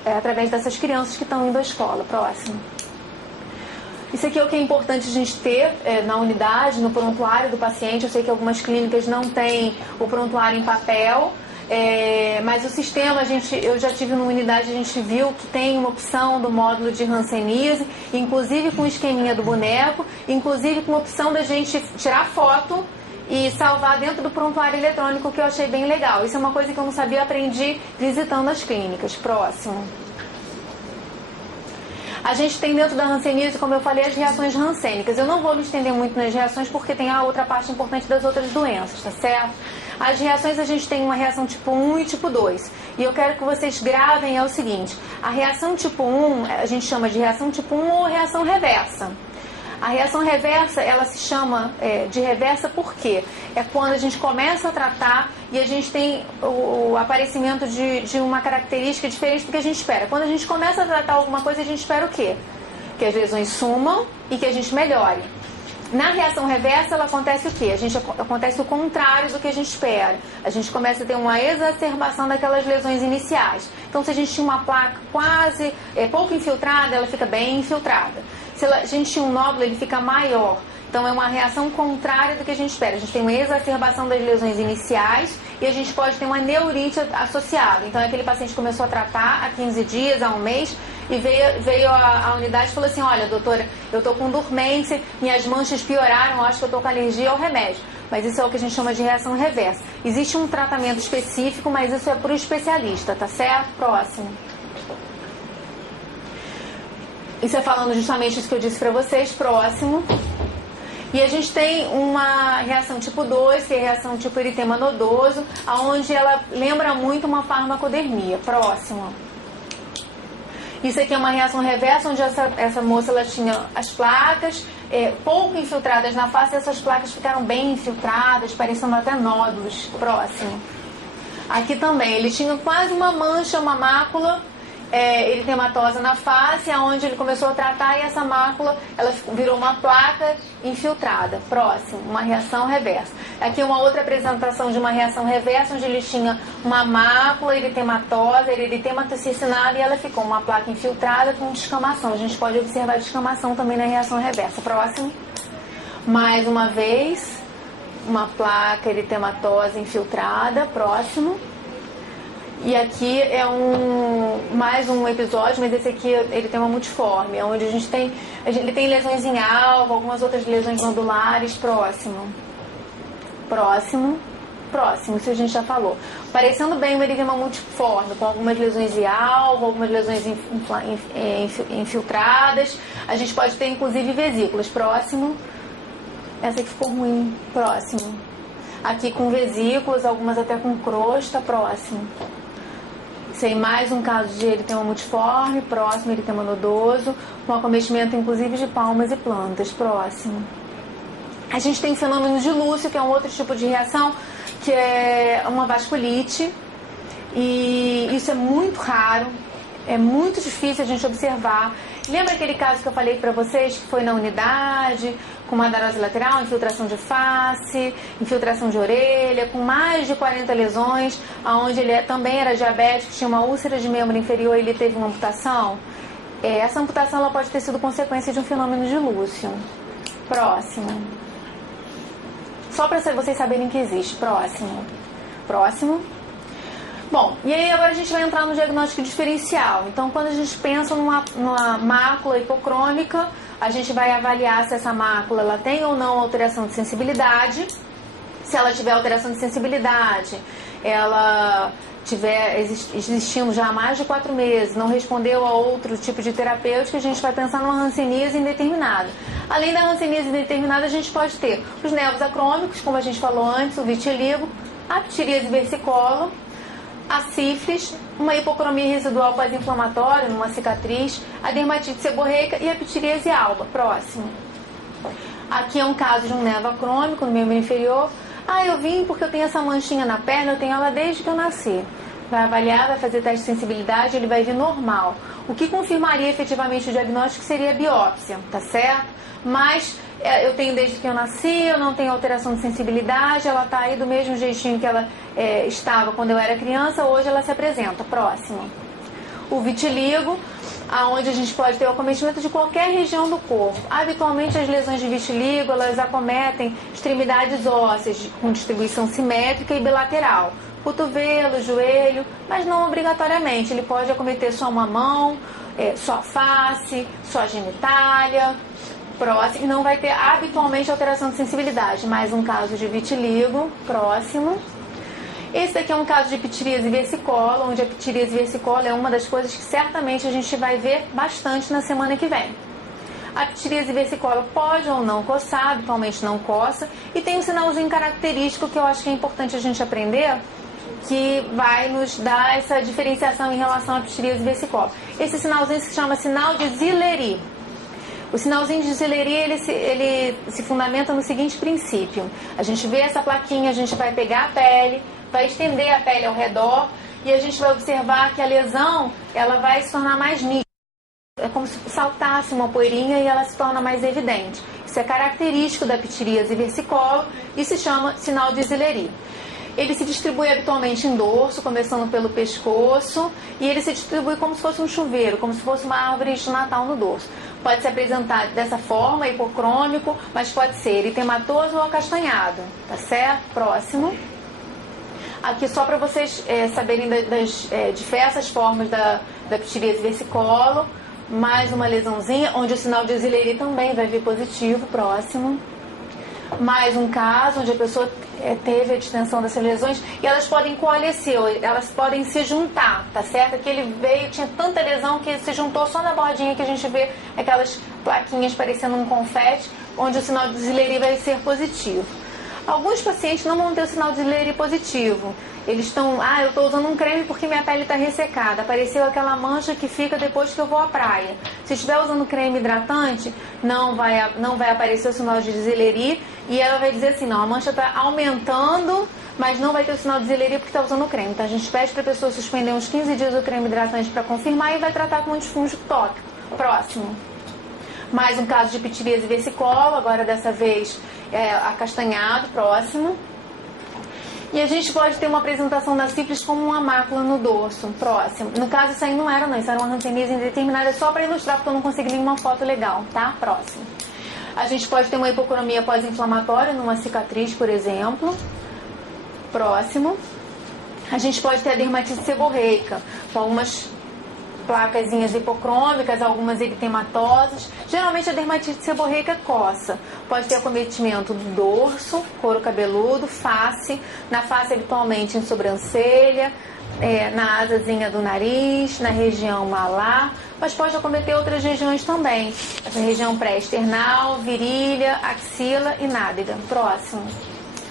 através dessas crianças que estão indo à escola. Próximo. Isso aqui é o que é importante a gente ter na unidade, no prontuário do paciente. Eu sei que algumas clínicas não têm o prontuário em papel, mas o sistema, eu já tive numa unidade, a gente viu que tem uma opção do módulo de hanseníase, inclusive com o esqueminha do boneco, inclusive com a opção da gente tirar foto e salvar dentro do prontuário eletrônico, que eu achei bem legal. Isso é uma coisa que eu não sabia, aprendi visitando as clínicas. Próximo. A gente tem dentro da hanseníase, como eu falei, as reações hansênicas. Eu não vou me estender muito nas reações porque tem a outra parte importante das outras doenças, tá certo? As reações, a gente tem uma reação tipo 1 e tipo 2. E eu quero que vocês gravem o seguinte. A reação tipo 1, a gente chama de reação tipo 1 ou reação reversa. A reação reversa, ela se chama de reversa porque é quando a gente começa a tratar e a gente tem o aparecimento de uma característica diferente do que a gente espera. Quando a gente começa a tratar alguma coisa, a gente espera o quê? Que as lesões sumam e que a gente melhore. Na reação reversa, ela acontece o quê? Acontece o contrário do que a gente espera. A gente começa a ter uma exacerbação daquelas lesões iniciais. Então, se a gente tinha uma placa quase pouco infiltrada, ela fica bem infiltrada. Se a gente tinha um nódulo, ele fica maior. Então, é uma reação contrária do que a gente espera. A gente tem uma exacerbação das lesões iniciais e a gente pode ter uma neurite associada. Então, aquele paciente começou a tratar há 15 dias, há um mês, e veio a unidade e falou assim, olha, doutora, eu estou com dormência, minhas manchas pioraram, acho que eu estou com alergia ao remédio. Mas isso é o que a gente chama de reação reversa. Existe um tratamento específico, mas isso é para o especialista, tá certo? Próximo. Isso é falando justamente isso que eu disse para vocês. Próximo. E a gente tem uma reação tipo 2, que é a reação tipo eritema nodoso, onde ela lembra muito uma farmacodermia. Próximo. Isso aqui é uma reação reversa, onde essa moça ela tinha as placas pouco infiltradas na face, e essas placas ficaram bem infiltradas, parecendo até nódulos. Próximo. Aqui também, ele tinha quase uma mancha, uma mácula eritematosa na face, onde ele começou a tratar e essa mácula ela virou uma placa infiltrada. Próximo, uma reação reversa. Aqui uma outra apresentação de uma reação reversa, onde ele tinha uma mácula eritematosa, eritema toxicinada, e ela ficou uma placa infiltrada com descamação. A gente pode observar descamação também na reação reversa. Próximo. Mais uma vez, uma placa eritematosa infiltrada. Próximo. E aqui é mais um episódio, mas esse aqui ele tem uma multiforme, onde ele tem lesões em alvo, algumas outras lesões glandulares. Próximo. Próximo. Próximo, isso a gente já falou. Parecendo bem um eritema multiforme, com algumas lesões em alvo, algumas lesões infiltradas. A gente pode ter inclusive vesículas. Próximo. Essa aqui ficou ruim. Próximo. Aqui com vesículas, algumas até com crosta. Próximo. Sei mais um caso de eritema multiforme. Próximo, eritema nodoso, com acometimento inclusive de palmas e plantas. Próximo. A gente tem fenômeno de Lúcio, que é um outro tipo de reação, que é uma vasculite, e isso é muito raro, é muito difícil a gente observar. Lembra aquele caso que eu falei para vocês, que foi na unidade, com uma adarose lateral, infiltração de face, infiltração de orelha, com mais de 40 lesões, onde ele também era diabético, tinha uma úlcera de membro inferior e ele teve uma amputação? Essa amputação ela pode ter sido consequência de um fenômeno de Lúcio. Próximo. Só para vocês saberem que existe. Próximo. Próximo. Bom, e aí agora a gente vai entrar no diagnóstico diferencial. Então, quando a gente pensa numa mácula hipocrômica, a gente vai avaliar se essa mácula ela tem ou não alteração de sensibilidade. Se ela tiver alteração de sensibilidade, ela tiver existindo já há mais de 4 meses, não respondeu a outro tipo de terapêutica, a gente vai pensar numa hanseníase indeterminada. Além da hanseníase indeterminada, a gente pode ter os nervos acrômicos, como a gente falou antes, o vitiligo, a ptiríase versicolor, a sífilis, uma hipocromia residual pós-inflamatória, numa cicatriz, a dermatite seborreica e a ptiríase alba. Próximo. Aqui é um caso de um nervo acrômico no membro inferior. Eu vim porque eu tenho essa manchinha na perna, eu tenho ela desde que eu nasci. Vai avaliar, vai fazer teste de sensibilidade, ele vai vir normal. O que confirmaria efetivamente o diagnóstico seria a biópsia, tá certo? Mas eu tenho desde que eu nasci, eu não tenho alteração de sensibilidade, ela está aí do mesmo jeitinho que ela estava quando eu era criança, hoje ela se apresenta. Próximo. O vitiligo, aonde a gente pode ter o acometimento de qualquer região do corpo. Habitualmente as lesões de vitiligo, elas acometem extremidades ósseas com distribuição simétrica e bilateral. Cotovelo, joelho, mas não obrigatoriamente. Ele pode acometer só uma mão, só a face, só a genitália. Próximo, não vai ter habitualmente alteração de sensibilidade. Mais um caso de vitiligo. Próximo. Esse daqui é um caso de ptiríase versicolor, onde a ptiríase versicolor é uma das coisas que certamente a gente vai ver bastante na semana que vem. A ptiríase versicolor pode ou não coçar, habitualmente não coça, e tem um sinalzinho característico que eu acho que é importante a gente aprender, que vai nos dar essa diferenciação em relação à ptiríase versicolor. Esse sinalzinho se chama sinal de Zilleri. O sinalzinho de Zilleri, ele se fundamenta no seguinte princípio. A gente vê essa plaquinha, a gente vai pegar a pele, vai estender a pele ao redor e a gente vai observar que a lesão, ela vai se tornar mais nítida. É como se saltasse uma poeirinha e ela se torna mais evidente. Isso é característico da ptiríase versicolor e se chama sinal de Zilleri. Ele se distribui habitualmente em dorso, começando pelo pescoço, e ele se distribui como se fosse um chuveiro, como se fosse uma árvore de Natal no dorso. Pode se apresentar dessa forma, hipocrômico, mas pode ser eritematoso ou acastanhado, tá certo? Próximo. Aqui só para vocês saberem das diversas formas da ptiríase versicolor, mais uma lesãozinha, onde o sinal de Zilleri também vai vir positivo. Próximo. Mais um caso onde a pessoa teve a distensão dessas lesões e elas podem coalescer, elas podem se juntar, tá certo? Aqui ele veio, tinha tanta lesão que se juntou só na bordinha que a gente vê aquelas plaquinhas parecendo um confete, onde o sinal de Zilleri vai ser positivo. Alguns pacientes não vão ter o sinal de Zilleri positivo. Eles estão, eu estou usando um creme porque minha pele está ressecada. Apareceu aquela mancha que fica depois que eu vou à praia. Se estiver usando creme hidratante, não vai aparecer o sinal de Zilleri e ela vai dizer assim, não, a mancha está aumentando, mas não vai ter o sinal de Zilleri porque está usando o creme. Então a gente pede para a pessoa suspender uns 15 dias o creme hidratante para confirmar e vai tratar com antifúngico tópico. Próximo. Mais um caso de ptiríase versicolor, agora dessa vez acastanhado. Próximo. E a gente pode ter uma apresentação da sífilis como uma mácula no dorso. Próximo. No caso, isso aí não era, não. Isso era uma hanseníase indeterminada, só para ilustrar, porque eu não consegui nenhuma foto legal, tá? Próximo. A gente pode ter uma hipocromia pós-inflamatória numa cicatriz, por exemplo. Próximo. A gente pode ter a dermatite seborreica, com algumas placazinhas hipocrômicas, algumas eritematosas. Geralmente a dermatite seborreica coça. Pode ter acometimento do dorso, couro cabeludo, face. Na face habitualmente em sobrancelha, na asazinha do nariz, na região malar. Mas pode acometer outras regiões também. Essa região pré-external, virilha, axila e nádega. Próximo.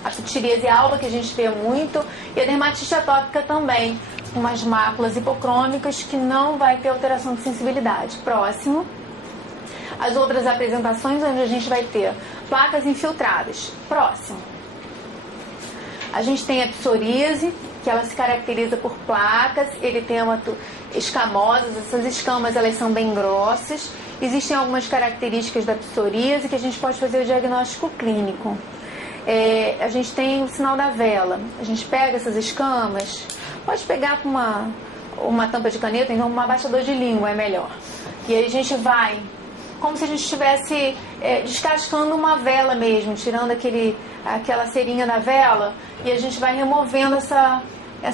A ptiríase alba, que a gente vê muito, e a dermatite atópica também, com umas máculas hipocrômicas que não vai ter alteração de sensibilidade. Próximo. As outras apresentações onde a gente vai ter placas infiltradas. Próximo. A gente tem a psoríase, que ela se caracteriza por placas, eritemato escamosas. Essas escamas, elas são bem grossas. Existem algumas características da psoríase que a gente pode fazer o diagnóstico clínico. A gente tem o sinal da vela. A gente pega essas escamas, pode pegar com uma tampa de caneta, então um abaixador de língua é melhor. E aí a gente vai, como se a gente estivesse descascando uma vela mesmo, tirando aquela cerinha da vela, e a gente vai removendo essa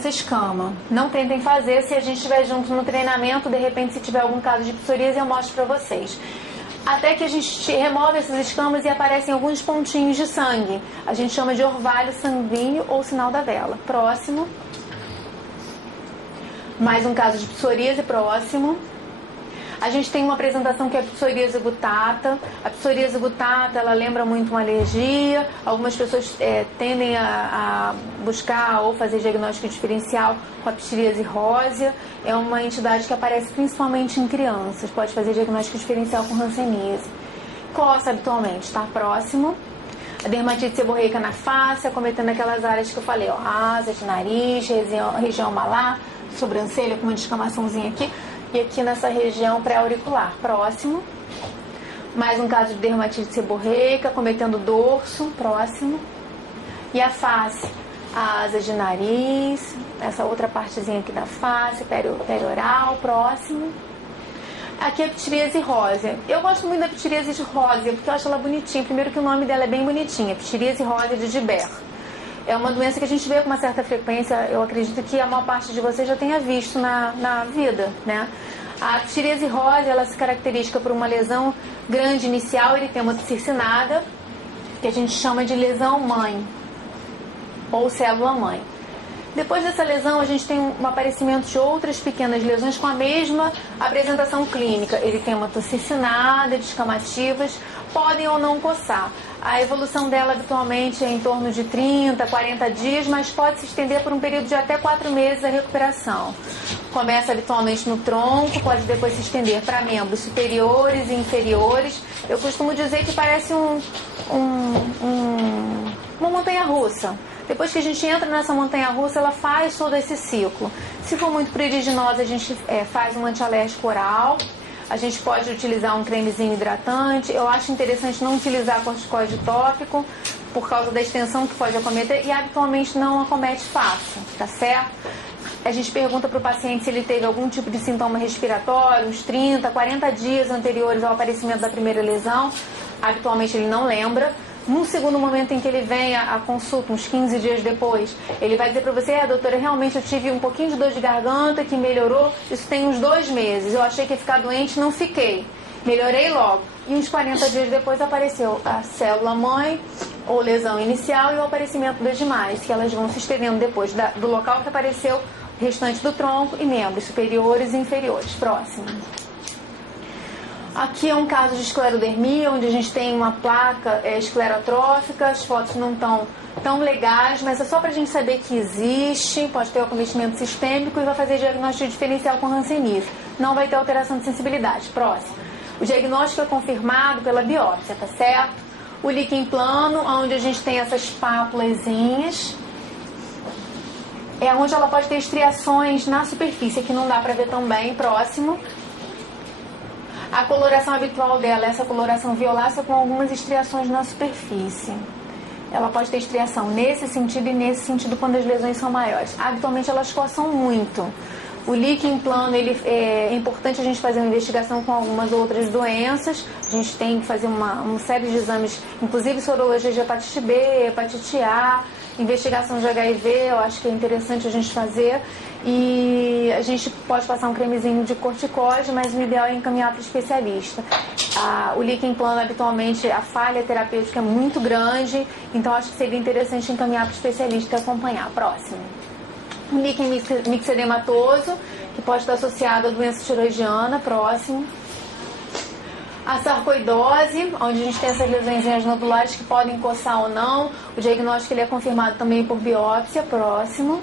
escama. Não tentem fazer, se a gente estiver junto no treinamento, de repente se tiver algum caso de psoríase eu mostro para vocês. Até que a gente remove essas escamas e aparecem alguns pontinhos de sangue. A gente chama de orvalho sanguíneo ou sinal da vela. Próximo. Mais um caso de psoríase. Próximo. A gente tem uma apresentação que é a psoríase gutata. A psoríase gutata, ela lembra muito uma alergia. Algumas pessoas tendem a buscar ou fazer diagnóstico diferencial com a psoríase rósea. É uma entidade que aparece principalmente em crianças. Pode fazer diagnóstico diferencial com hanseníase. Coça habitualmente, tá? Próximo. A dermatite seborreica na face, acometendo aquelas áreas que eu falei, ó, asas, nariz, região malar, sobrancelha com uma descamaçãozinha aqui. E aqui nessa região pré-auricular. Próximo. Mais um caso de dermatite seborreica, cometendo o dorso. Próximo. E a face. A asa de nariz. Essa outra partezinha aqui da face. Perioral. Próximo. Aqui é a ptiríase rósea. Eu gosto muito da ptiríase rósea, porque eu acho ela bonitinha. Primeiro que o nome dela é bem bonitinha. Ptiríase rósea de Gibert. É uma doença que a gente vê com uma certa frequência. Eu acredito que a maior parte de vocês já tenha visto na vida, né? A ptiríase rósea, ela se caracteriza por uma lesão grande inicial, eritema circinada, que a gente chama de lesão mãe, ou célula mãe. Depois dessa lesão, a gente tem um aparecimento de outras pequenas lesões com a mesma apresentação clínica. Eritema circinada, descamativas, podem ou não coçar. A evolução dela habitualmente é em torno de 30, 40 dias, mas pode se estender por um período de até 4 meses a recuperação. Começa habitualmente no tronco, pode depois se estender para membros superiores e inferiores. Eu costumo dizer que parece uma montanha-russa. Depois que a gente entra nessa montanha-russa, ela faz todo esse ciclo. Se for muito pruriginosa, a gente faz um antialérgico oral. A gente pode utilizar um cremezinho hidratante. Eu acho interessante não utilizar corticoide tópico por causa da extensão que pode acometer e habitualmente não acomete fácil, tá certo? A gente pergunta para o paciente se ele teve algum tipo de sintoma respiratório, uns 30, 40 dias anteriores ao aparecimento da primeira lesão. Habitualmente ele não lembra. No segundo momento em que ele vem à consulta, uns 15 dias depois, ele vai dizer para você, doutora, realmente eu tive um pouquinho de dor de garganta que melhorou, isso tem uns 2 meses, eu achei que ia ficar doente, não fiquei, melhorei logo. E uns 40 dias depois apareceu a célula mãe, ou lesão inicial, e o aparecimento das demais, que elas vão se estendendo depois do local que apareceu, restante do tronco e membros superiores e inferiores. Próximo. Aqui é um caso de esclerodermia, onde a gente tem uma placa esclerotrófica, as fotos não estão tão legais, mas é só para a gente saber que existe, pode ter acometimento sistêmico e vai fazer diagnóstico diferencial com hanseníase. Não vai ter alteração de sensibilidade. Próximo. O diagnóstico é confirmado pela biópsia, tá certo? O líquen plano, onde a gente tem essas pápulazinhas, é onde ela pode ter estriações na superfície, que não dá para ver tão bem. Próximo. A coloração habitual dela é essa coloração violácea com algumas estriações na superfície. Ela pode ter estriação nesse sentido e nesse sentido quando as lesões são maiores. Habitualmente elas coçam muito. O líquen plano, é importante a gente fazer uma investigação com algumas outras doenças. A gente tem que fazer uma série de exames, inclusive sorologia de hepatite B, hepatite A, investigação de HIV, eu acho que é interessante a gente fazer. E a gente pode passar um cremezinho de corticoide, mas o ideal é encaminhar para o especialista. O líquen plano, habitualmente, a falha terapêutica é muito grande, então acho que seria interessante encaminhar para o especialista e acompanhar. Próximo. O líquen mixedematoso, que pode estar associado à doença tiroidiana. Próximo. A sarcoidose, onde a gente tem essas lesões nodulares que podem coçar ou não. O diagnóstico ele é confirmado também por biópsia. Próximo.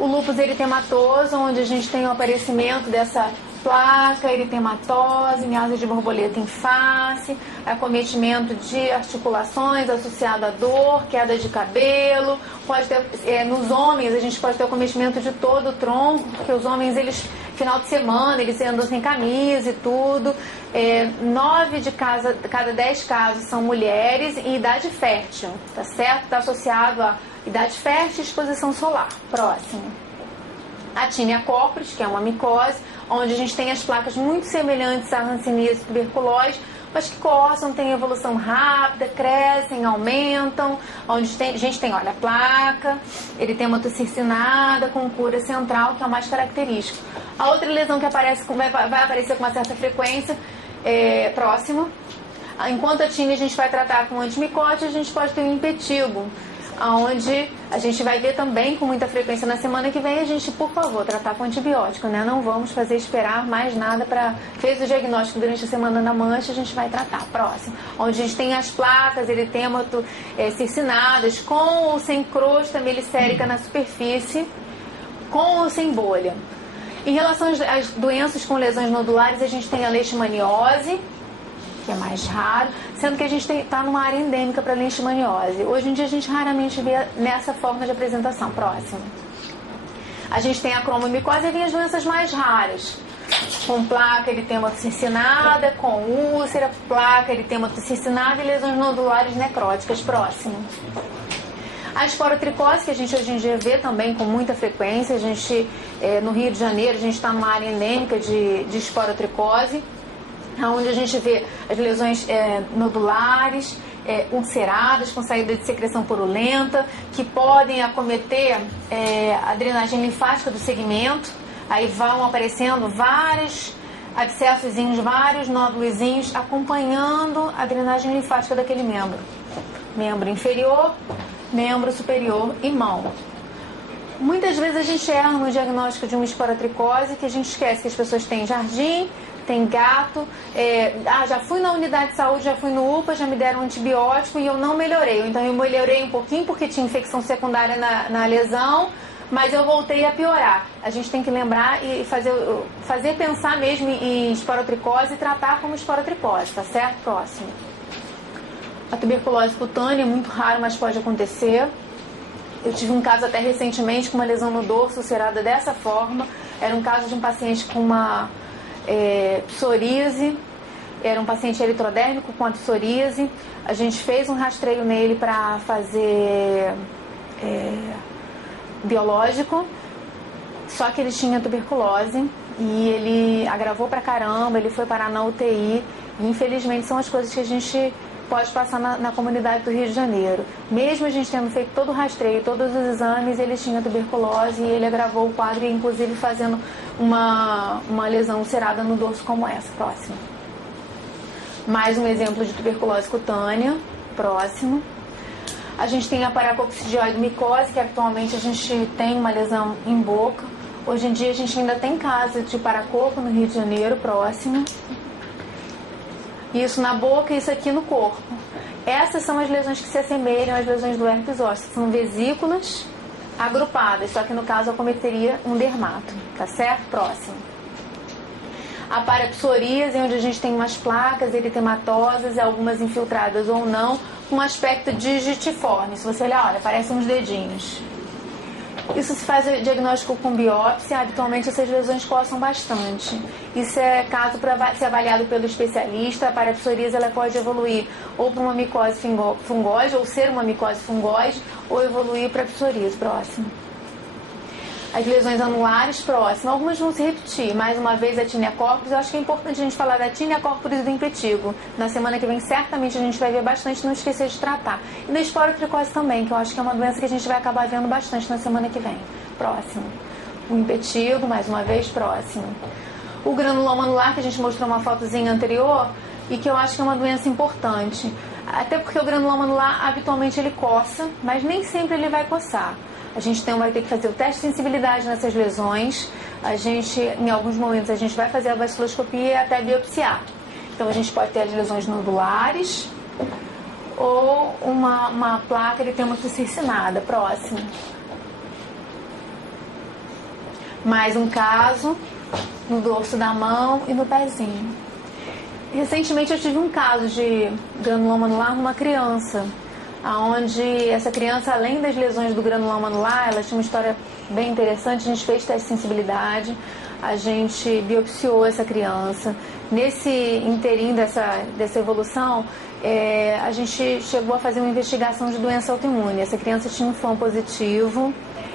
O lúpus eritematoso, onde a gente tem o aparecimento dessa placa, eritematose, miose de borboleta em face, acometimento de articulações associado à dor, queda de cabelo. Pode ter, nos homens, a gente pode ter acometimento de todo o tronco, porque os homens, eles, final de semana, eles andam sem camisa e tudo. 9 de cada 10 casos são mulheres em idade fértil, tá certo? Está associado a idade fértil e exposição solar. Próximo. A tínia corporis, que é uma micose, onde a gente tem as placas muito semelhantes à hanseníase e tuberculose, mas que coçam, têm evolução rápida, crescem, aumentam, onde a gente tem, olha, a placa, eritema circinada com cura central, que é o mais característico. A outra lesão que aparece, vai aparecer com uma certa frequência, próximo. Enquanto a tínia a gente vai tratar com antimicótico, a gente pode ter um impetigo, onde a gente vai ver também com muita frequência na semana que vem. A gente, por favor, tratar com antibiótico, né? Não vamos fazer esperar mais nada para... Fez o diagnóstico durante a semana na mancha, a gente vai tratar. Próximo. Onde a gente tem as placas eritêmato circinadas, com ou sem crosta melicérica na superfície, com ou sem bolha. Em relação às doenças com lesões nodulares, a gente tem a leishmaniose, que é mais raro, sendo que a gente está numa área endêmica para leishmaniose. Hoje em dia a gente raramente vê nessa forma de apresentação. Próximo. A gente tem a cromomicose e vem as doenças mais raras, com placa eritema circinada, com úlcera, placa eritema circinada e lesões nodulares necróticas. Próximo. A esporotricose, que a gente hoje em dia vê também com muita frequência. A gente, no Rio de Janeiro, a gente está numa área endêmica de esporotricose, onde a gente vê as lesões nodulares, ulceradas, com saída de secreção purulenta, que podem acometer a drenagem linfática do segmento. Aí vão aparecendo vários abscessozinhos, vários nódulozinhos, acompanhando a drenagem linfática daquele membro. Membro inferior, membro superior e mão. Muitas vezes a gente erra no diagnóstico de uma esporotricose, que a gente esquece que as pessoas têm jardim, tem gato, já fui na unidade de saúde, já fui no UPA, já me deram um antibiótico e eu não melhorei. Então eu melhorei um pouquinho porque tinha infecção secundária na lesão, mas eu voltei a piorar. A gente tem que lembrar e fazer pensar mesmo em esporotricose e tratar como esporotricose, tá certo? Próximo. A tuberculose cutânea é muito raro, mas pode acontecer. Eu tive um caso até recentemente com uma lesão no dorso ulcerada dessa forma. Era um caso de um paciente com uma psoríase. Era um paciente eritrodérmico com a psoríase. A gente fez um rastreio nele para fazer biológico, só que ele tinha tuberculose e ele agravou pra caramba, ele foi parar na UTI e infelizmente são as coisas que a gente pode passar na comunidade do Rio de Janeiro. Mesmo a gente tendo feito todo o rastreio, todos os exames, ele tinha tuberculose e ele agravou o quadro, inclusive fazendo uma lesão ulcerada no dorso como essa. Próximo. Mais um exemplo de tuberculose cutânea. Próximo. A gente tem a paracoccidioide micose, que atualmente a gente tem uma lesão em boca. Hoje em dia a gente ainda tem casos de paracoco no Rio de Janeiro. Próximo. Isso na boca e isso aqui no corpo. Essas são as lesões que se assemelham às lesões do herpes zoster. São vesículas agrupadas, só que no caso acometeria um dermato. Tá certo? Próximo. A parapsoríase, onde a gente tem umas placas eritematosas, algumas infiltradas ou não, um aspecto digitiforme. Se você olhar, olha, parecem uns dedinhos. Isso se faz diagnóstico com biópsia. Habitualmente essas lesões coçam bastante. Isso é caso para ser avaliado pelo especialista. A parapsoríase ela pode evoluir ou para uma micose fungóide, ou ser uma micose fungóide, ou evoluir para psoríase. Próximo. As lesões anulares, próximo. Algumas vão se repetir. Mais uma vez a tinea corporis. Eu acho que é importante a gente falar da tinea corporis e do impetigo. Na semana que vem, certamente, a gente vai ver bastante, não esquecer de tratar. E da esporotricose também, que eu acho que é uma doença que a gente vai acabar vendo bastante na semana que vem. Próximo. O impetigo, mais uma vez, próximo. O granuloma anular, que a gente mostrou uma fotozinha anterior, e que eu acho que é uma doença importante. Até porque o granuloma anular, habitualmente, ele coça, mas nem sempre ele vai coçar. A gente vai ter que fazer o teste de sensibilidade nessas lesões. Em alguns momentos, a gente vai fazer a vaciloscopia e até biopsiar. Então, a gente pode ter as lesões nodulares ou uma placa eritemato-circinada. Próximo. Mais um caso no dorso da mão e no pezinho. Recentemente, eu tive um caso de granuloma anular numa criança, onde essa criança, além das lesões do granuloma anular, ela tinha uma história bem interessante. A gente fez teste de sensibilidade, a gente biopsiou essa criança. Nesse inteirinho dessa evolução, a gente chegou a fazer uma investigação de doença autoimune. Essa criança tinha um FAM positivo,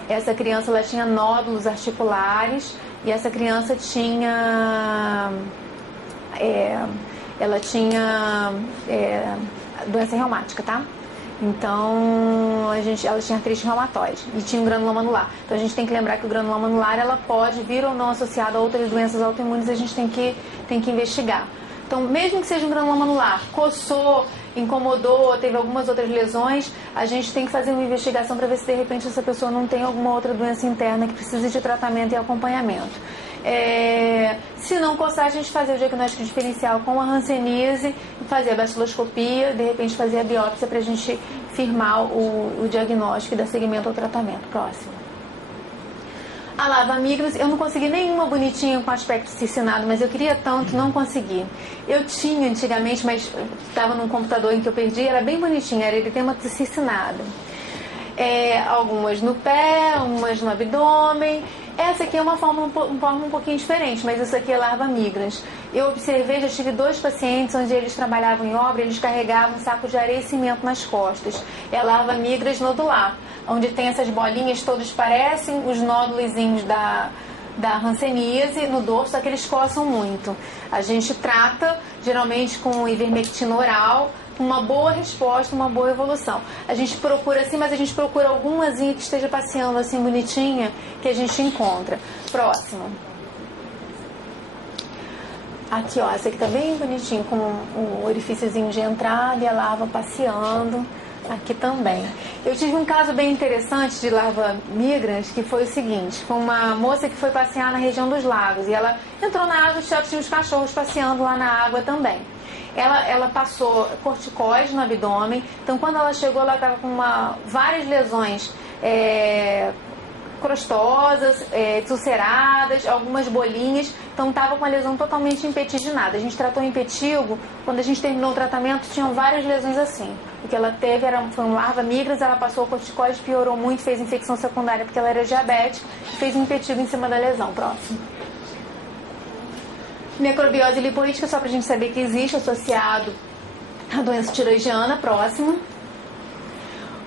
essa criança ela tinha nódulos articulares e essa criança tinha doença reumática, tá? Então, ela tinha artrite reumatoide e tinha um granuloma anular. Então, a gente tem que lembrar que o granuloma anular, ela pode vir ou não associada a outras doenças autoimunes, a gente tem que investigar. Então, mesmo que seja um granuloma anular, coçou, incomodou, teve algumas outras lesões, a gente tem que fazer uma investigação para ver se de repente essa pessoa não tem alguma outra doença interna que precise de tratamento e acompanhamento. Se não coçar, a gente fazer o diagnóstico diferencial com a hanseníase, fazer a baciloscopia, de repente fazer a biópsia para a gente firmar o diagnóstico e dar seguimento ao tratamento. Próximo. A lava migros, eu não consegui nenhuma bonitinha com aspecto circinado, mas eu queria tanto, não consegui. Eu tinha antigamente, mas estava num computador em que eu perdi, era bem bonitinha, era eritemato circinado. Algumas no pé, umas no abdômen. Essa aqui é uma forma um pouquinho diferente, mas isso aqui é larva migrans. Eu observei, já tive 2 pacientes onde eles trabalhavam em obra, eles carregavam um saco de areia e cimento nas costas. É a larva migrans nodular, onde tem essas bolinhas, todos parecem os nódulozinhos da hanseníase no dorso, só que eles coçam muito. A gente trata, geralmente, com ivermectina oral, uma boa resposta, uma boa evolução. A gente procura assim, mas a gente procura algumazinha que esteja passeando assim bonitinha, que a gente encontra. Próximo. Aqui, ó, essa aqui tá bem bonitinho, com o orifíciozinho de entrada e a larva passeando. Aqui também. Eu tive um caso bem interessante de larva migrans, que foi o seguinte: foi uma moça que foi passear na região dos lagos e ela entrou na água e tinha os cachorros passeando lá na água também. Ela passou corticoide no abdômen, então quando ela chegou ela estava com várias lesões crostosas, ulceradas, algumas bolinhas, então estava com a lesão totalmente impetiginada. A gente tratou em impetigo, quando a gente terminou o tratamento tinham várias lesões assim. O que ela teve foi um larva migras, ela passou o corticoide, piorou muito, fez infecção secundária porque ela era diabética e fez um impetigo em cima da lesão. Próximo. Necrobiose lipoítica, só para a gente saber que existe, associado à doença tiroidiana. Próximo.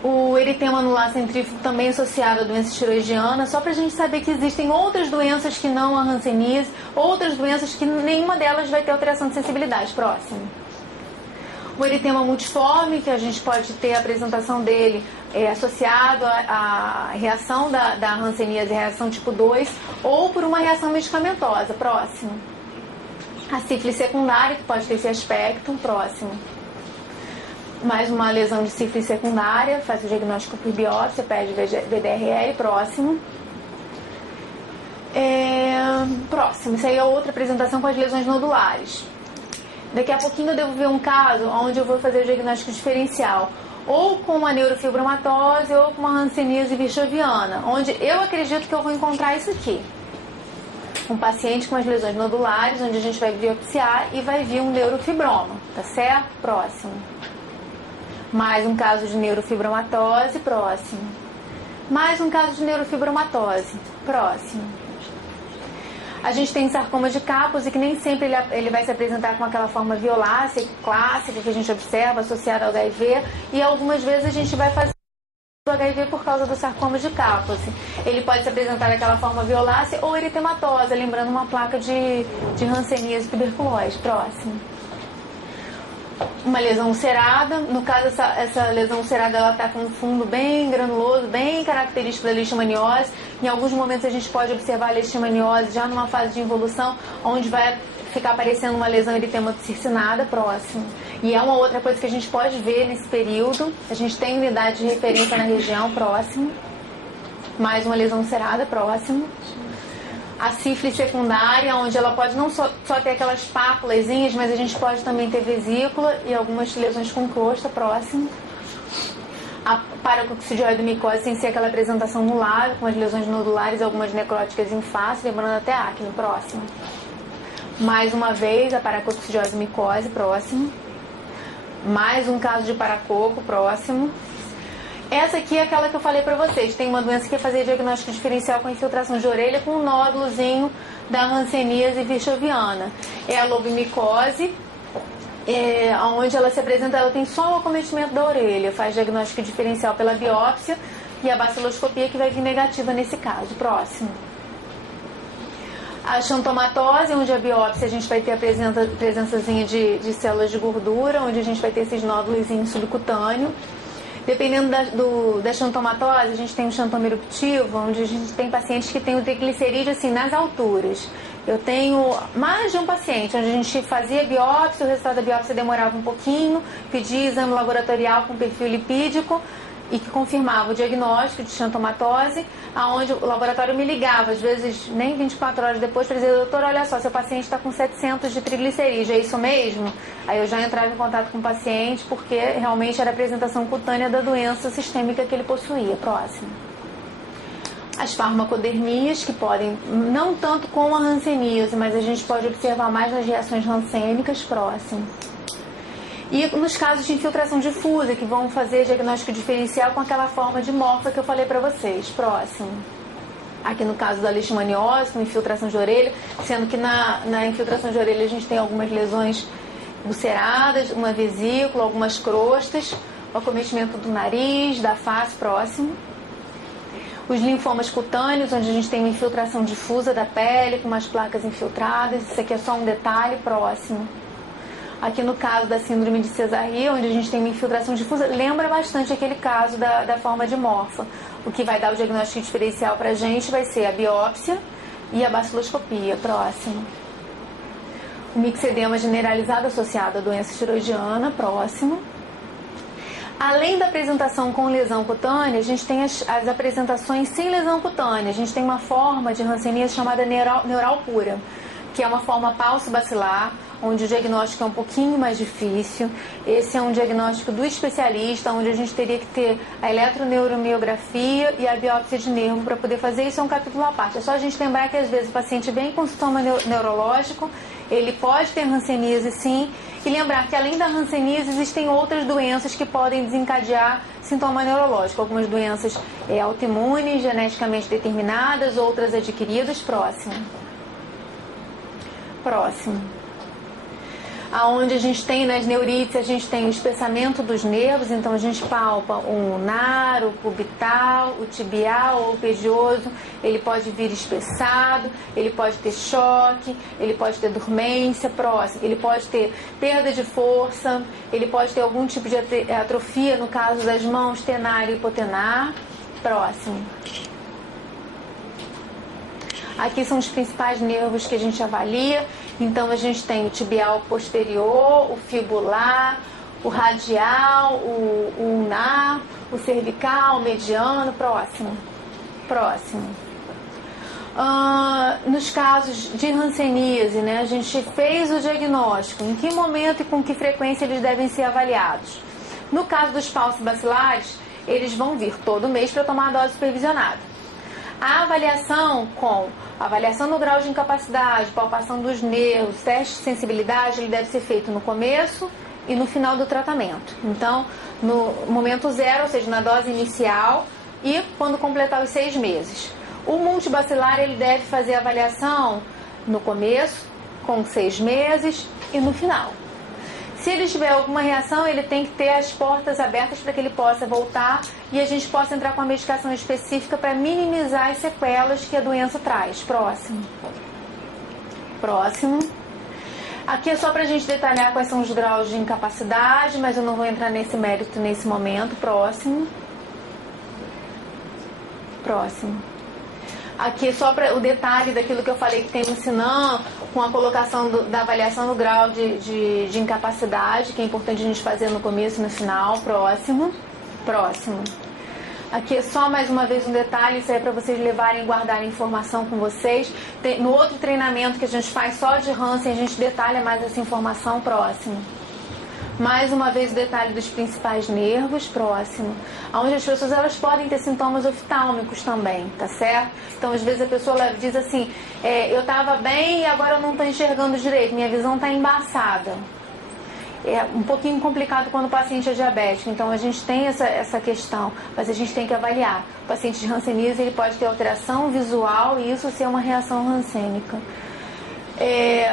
O eritema anular centrífugo também associado à doença tiroidiana, só para a gente saber que existem outras doenças que não a hanseníase, outras doenças que nenhuma delas vai ter alteração de sensibilidade. Próximo. O eritema multiforme, que a gente pode ter a apresentação dele associado à reação da hanseníase, reação tipo 2, ou por uma reação medicamentosa. Próximo. A sífilis secundária, que pode ter esse aspecto. Próximo. Mais uma lesão de sífilis secundária, faz o diagnóstico por biópsia, pede VDRL. Próximo. Próximo. Isso aí é outra apresentação com as lesões nodulares. Daqui a pouquinho eu devo ver um caso onde eu vou fazer o diagnóstico diferencial, ou com uma neurofibromatose ou com uma hanseníase virchoviana, onde eu acredito que eu vou encontrar isso aqui. Um paciente com as lesões nodulares, onde a gente vai biopsiar e vai vir um neurofibroma, tá certo? Próximo. Mais um caso de neurofibromatose. Próximo. Mais um caso de neurofibromatose. Próximo. A gente tem sarcoma de Kaposi, que nem sempre ele vai se apresentar com aquela forma violácea, clássica, que a gente observa, associada ao HIV, e algumas vezes a gente vai fazer o HIV por causa do sarcoma de Kaposi. Ele pode se apresentar daquela forma violácea ou eritematosa, lembrando uma placa de hanseníase e tuberculose. Próximo. Uma lesão ulcerada, no caso essa lesão ulcerada ela está com um fundo bem granuloso, bem característico da leishmaniose. Em alguns momentos a gente pode observar a leishmaniose já numa fase de involução, onde vai ficar aparecendo uma lesão eritematocercinada. Próximo. E é uma outra coisa que a gente pode ver nesse período, a gente tem unidade de referência na região. Próximo. Mais uma lesão ulcerada. Próximo. A sífilis secundária, onde ela pode não só ter aquelas pápulazinhas, mas a gente pode também ter vesícula e algumas lesões com crosta. Próximo. A paracoccidioidomicose sem ser aquela apresentação no lábio, com as lesões nodulares e algumas necróticas em face, lembrando até acne. Próximo. Mais uma vez a paracoccidioidomicose. Próximo. Mais um caso de paracoco. Próximo. Essa aqui é aquela que eu falei pra vocês. Tem uma doença que é fazer diagnóstico diferencial com infiltração de orelha com um nódulozinho da hanseníase virchoviana. É a lobomicose, onde ela se apresenta, ela tem só o acometimento da orelha. Faz diagnóstico diferencial pela biópsia e a baciloscopia, que vai vir negativa nesse caso. Próximo. A xantomatose, onde a biópsia a gente vai ter a presençazinha de células de gordura, onde a gente vai ter esses nódulos subcutâneo. Dependendo da xantomatose, a gente tem um xantoma eruptivo, onde a gente tem pacientes que têm o triglicerídeo assim, nas alturas. Eu tenho mais de um paciente, onde a gente fazia biópsia, o resultado da biópsia demorava um pouquinho, pedia exame laboratorial com perfil lipídico e que confirmava o diagnóstico de xantomatose, aonde o laboratório me ligava, às vezes nem 24 horas depois, para dizer: doutor, olha só, seu paciente está com 700 de triglicerídeo, é isso mesmo? Aí eu já entrava em contato com o paciente, porque realmente era a apresentação cutânea da doença sistêmica que ele possuía. Próximo. As farmacodermias, que podem, não tanto com a hanseníase, mas a gente pode observar mais nas reações hansênicas. Próximo. E nos casos de infiltração difusa, que vão fazer diagnóstico diferencial com aquela forma de morfa que eu falei para vocês. Próximo. Aqui no caso da leishmaniose, com infiltração de orelha, sendo que na infiltração de orelha a gente tem algumas lesões ulceradas, uma vesícula, algumas crostas, o acometimento do nariz, da face. Próximo. Os linfomas cutâneos, onde a gente tem uma infiltração difusa da pele, com umas placas infiltradas. Isso aqui é só um detalhe. Próximo. Aqui no caso da síndrome de Cesarrie, onde a gente tem uma infiltração difusa, lembra bastante aquele caso da forma de morfa. O que vai dar o diagnóstico diferencial para a gente vai ser a biópsia e a baciloscopia. Próximo. O mixedema generalizado associado à doença tiroidiana. Próximo. Além da apresentação com lesão cutânea, a gente tem as apresentações sem lesão cutânea. A gente tem uma forma de hanseníase chamada neural pura, que é uma forma pauci-bacilar, onde o diagnóstico é um pouquinho mais difícil. Esse é um diagnóstico do especialista, onde a gente teria que ter a eletroneuromiografia e a biópsia de nervo para poder fazer. Isso é um capítulo à parte. É só a gente lembrar que às vezes o paciente vem com sintoma neurológico, ele pode ter hanseníase sim, e lembrar que além da hanseníase existem outras doenças que podem desencadear sintoma neurológico. Algumas doenças autoimunes, geneticamente determinadas, outras adquiridas. Próximo. Aonde a gente tem nas neurites, a gente tem o espessamento dos nervos, então a gente palpa o ulnar, o cubital, o tibial ou o pedioso. Ele pode vir espessado, ele pode ter choque, ele pode ter dormência. Ele pode ter perda de força, ele pode ter algum tipo de atrofia, no caso das mãos, tenar e hipotenar. Aqui são os principais nervos que a gente avalia. Então a gente tem o tibial posterior, o fibular, o radial, o ulnar, o cervical, o mediano. Próximo. Nos casos de hanseníase, né, a gente fez o diagnóstico. Em que momento e com que frequência eles devem ser avaliados? No caso dos pauci-bacilares, eles vão vir todo mês para tomar a dose supervisionada. A avaliação avaliação no grau de incapacidade, palpação dos nervos, teste de sensibilidade, ele deve ser feito no começo e no final do tratamento. Então, no momento zero, ou seja, na dose inicial e quando completar os 6 meses. O multibacilar, ele deve fazer a avaliação no começo, com 6 meses e no final. Se ele tiver alguma reação, ele tem que ter as portas abertas para que ele possa voltar e a gente possa entrar com a medicação específica para minimizar as sequelas que a doença traz. Próximo. Aqui é só para a gente detalhar quais são os graus de incapacidade, mas eu não vou entrar nesse mérito nesse momento. Próximo. Aqui só para o detalhe daquilo que eu falei que tem no Sinan, com a colocação da avaliação no grau de incapacidade, que é importante a gente fazer no começo e no final. Próximo. Aqui é só mais uma vez um detalhe, isso aí é para vocês levarem e guardarem informação com vocês. No outro treinamento que a gente faz só de Hansen, a gente detalha mais essa informação. Mais uma vez o detalhe dos principais nervos. Onde as pessoas elas podem ter sintomas oftálmicos também, tá certo? Então às vezes a pessoa diz assim, eu estava bem e agora eu não estou enxergando direito, minha visão está embaçada. É um pouquinho complicado quando o paciente é diabético, então a gente tem essa questão, mas a gente tem que avaliar. O paciente de hanseníase, ele pode ter alteração visual e isso ser uma reação hansênica.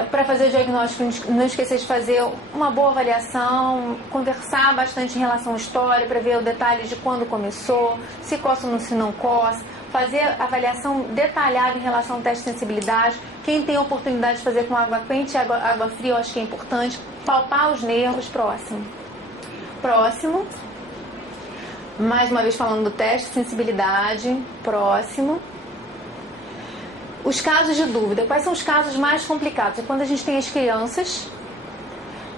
Para fazer o diagnóstico, não esquecer de fazer uma boa avaliação, conversar bastante em relação à história, para ver o detalhe de quando começou, se coça ou se não coça, fazer avaliação detalhada em relação ao teste de sensibilidade. Quem tem a oportunidade de fazer com água quente e água fria, eu acho que é importante. Palpar os nervos. Próximo. Mais uma vez falando do teste de sensibilidade. Os casos de dúvida. Quais são os casos mais complicados? É quando a gente tem as crianças.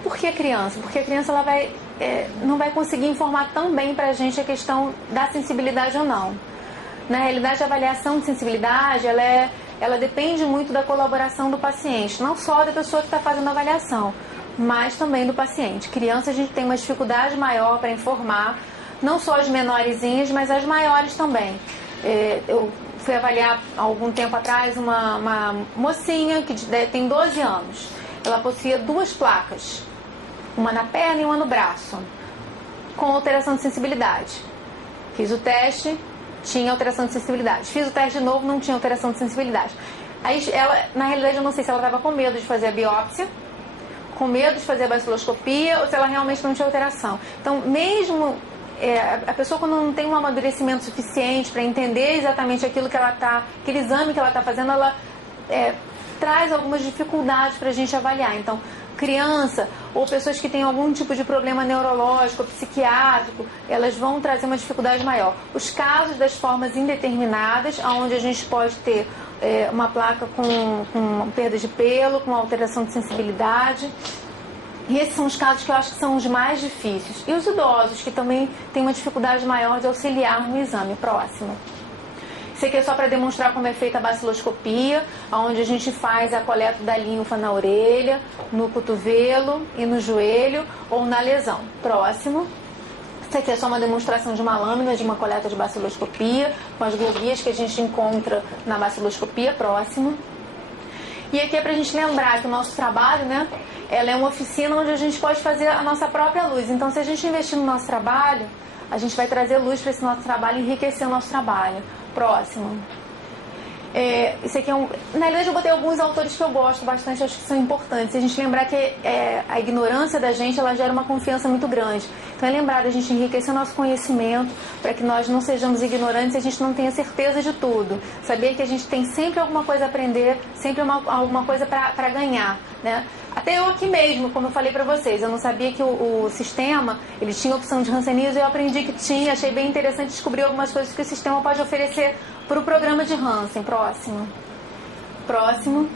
Por que a criança? Porque a criança ela não vai conseguir informar tão bem para a gente a questão da sensibilidade ou não. Na realidade, a avaliação de sensibilidade, ela depende muito da colaboração do paciente. Não só da pessoa que está fazendo a avaliação, mas também do paciente. Criança, a gente tem uma dificuldade maior para informar, não só as menorzinhas, mas as maiores também. Eu fui avaliar há algum tempo atrás uma mocinha que tem 12 anos. Ela possuía 2 placas, uma na perna e uma no braço, com alteração de sensibilidade. Fiz o teste, tinha alteração de sensibilidade. Fiz o teste de novo, não tinha alteração de sensibilidade. Aí ela, na realidade, eu não sei se ela estava com medo de fazer a biópsia, com medo de fazer a baciloscopia, ou se ela realmente não tinha alteração. Então, mesmo a pessoa, quando não tem um amadurecimento suficiente para entender exatamente aquele exame que ela está fazendo, ela traz algumas dificuldades para a gente avaliar. Então, criança ou pessoas que têm algum tipo de problema neurológico ou psiquiátrico, elas vão trazer uma dificuldade maior. Os casos das formas indeterminadas, onde a gente pode ter uma placa com perda de pelo, com alteração de sensibilidade. E esses são os casos que eu acho que são os mais difíceis. E os idosos, que também têm uma dificuldade maior de auxiliar no exame. Próximo. Isso aqui é só para demonstrar como é feita a baciloscopia, onde a gente faz a coleta da linfa na orelha, no cotovelo e no joelho ou na lesão. Próximo. Isso aqui é só uma demonstração de uma lâmina de uma coleta de baciloscopia, com as globias que a gente encontra na baciloscopia. Próximo. E aqui é para a gente lembrar que o nosso trabalho, né, ela é uma oficina onde a gente pode fazer a nossa própria luz. Então, se a gente investir no nosso trabalho, a gente vai trazer luz para esse nosso trabalho e enriquecer o nosso trabalho. Próximo. Isso aqui é um... Na verdade, eu botei alguns autores que eu gosto bastante, acho que são importantes. A gente lembrar que a ignorância da gente, ela gera uma confiança muito grande. Então é lembrar da gente enriquecer o nosso conhecimento para que nós não sejamos ignorantes e a gente não tenha certeza de tudo. Saber que a gente tem sempre alguma coisa a aprender, sempre alguma coisa para ganhar, né? Até eu aqui mesmo, como eu falei para vocês, eu não sabia que o sistema, ele tinha opção de Hanseníase, eu aprendi que tinha, achei bem interessante descobrir algumas coisas que o sistema pode oferecer para o programa de Hansen. Próximo. Próximo.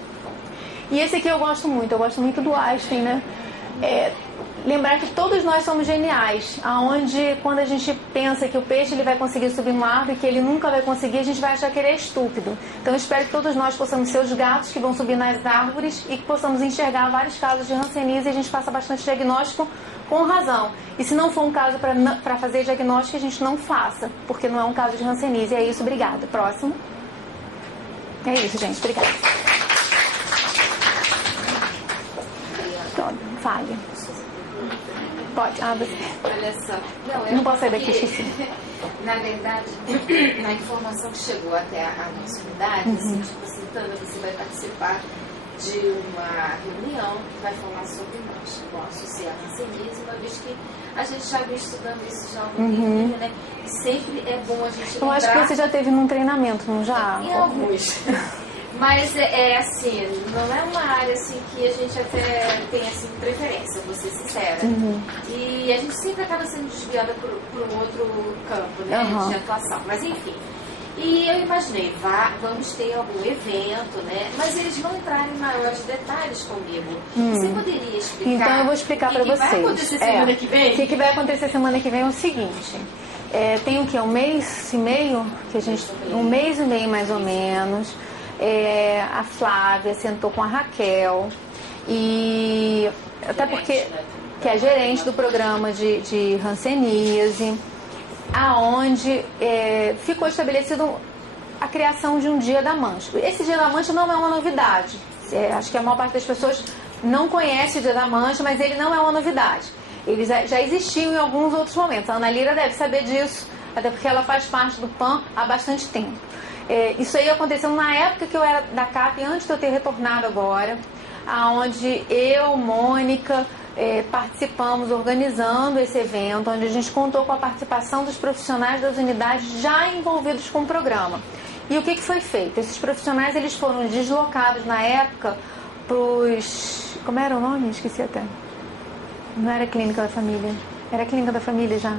E esse aqui eu gosto muito do Einstein, né? Lembrar que todos nós somos geniais, aonde quando a gente pensa que o peixe ele vai conseguir subir uma árvore, que ele nunca vai conseguir, a gente vai achar que ele é estúpido. Então eu espero que todos nós possamos ser os gatos que vão subir nas árvores e que possamos enxergar vários casos de Hanseníase e a gente faça bastante diagnóstico com razão. E se não for um caso para fazer diagnóstico, a gente não faça, porque não é um caso de Hanseníase. É isso, obrigada. Próximo. É isso, gente, obrigada. Pronto, fale. Pode, você. Olha só. Não posso sair daqui, esqueci. Na verdade, na informação que chegou até a nossa unidade, assim, tipo assim, Tânia, você vai participar de uma reunião que vai falar sobre nós, bom, associar a Hanseníase, uma vez que a gente já vem estudando isso já há um tempinho, né? E sempre é bom a gente lembrar... Eu acho que você já teve num treinamento, não já? Em alguns. Mas assim, não é uma área assim que a gente até tem assim preferência, vou ser sincera. E a gente sempre acaba sendo desviada por um outro campo, né, de atuação. Mas enfim. E eu imaginei, vamos ter algum evento, né? Mas eles não entraram em maiores detalhes comigo. Você poderia explicar? Então eu vou explicar para vocês. O que vai acontecer semana que vem? O que vai acontecer semana que vem é o seguinte. Tem o que? Um mês e meio? Um mês e meio mais ou menos. A Flávia sentou com a Raquel e até porque que é gerente do programa de Hanseníase, aonde ficou estabelecido a criação de um Dia da Mancha. Esse Dia da Mancha não é uma novidade. Acho que a maior parte das pessoas não conhece o Dia da Mancha, mas ele não é uma novidade. Eles já existiam em alguns outros momentos. A Ana Lira deve saber disso, até porque ela faz parte do PAN há bastante tempo. Isso aí aconteceu na época que eu era da CAP, antes de eu ter retornado agora, onde eu, Mônica, participamos organizando esse evento, onde a gente contou com a participação dos profissionais das unidades já envolvidos com o programa. E o que foi feito? Esses profissionais eles foram deslocados na época para os... Como era o nome? Esqueci até. Não era Clínica da Família. Era Clínica da Família já. Não,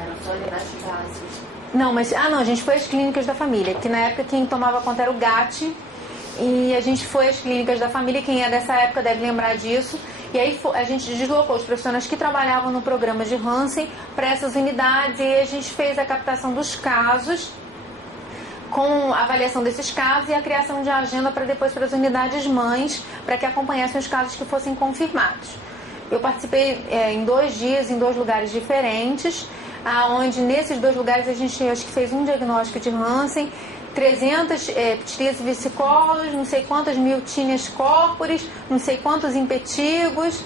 era só unidades básicas. Não, mas... a gente foi às Clínicas da Família, que na época quem tomava conta era o GAT, e a gente foi às Clínicas da Família, quem é dessa época deve lembrar disso, e aí a gente deslocou os profissionais que trabalhavam no programa de Hansen para essas unidades, e a gente fez a captação dos casos, com a avaliação desses casos e a criação de agenda para depois para as unidades mães, para que acompanhassem os casos que fossem confirmados. Eu participei em 2 dias, em 2 lugares diferentes, onde nesses 2 lugares a gente acho que fez um diagnóstico de Hansen, 300 ptirias vesicólos, não sei quantas miotíneas corporis, não sei quantos impetigos,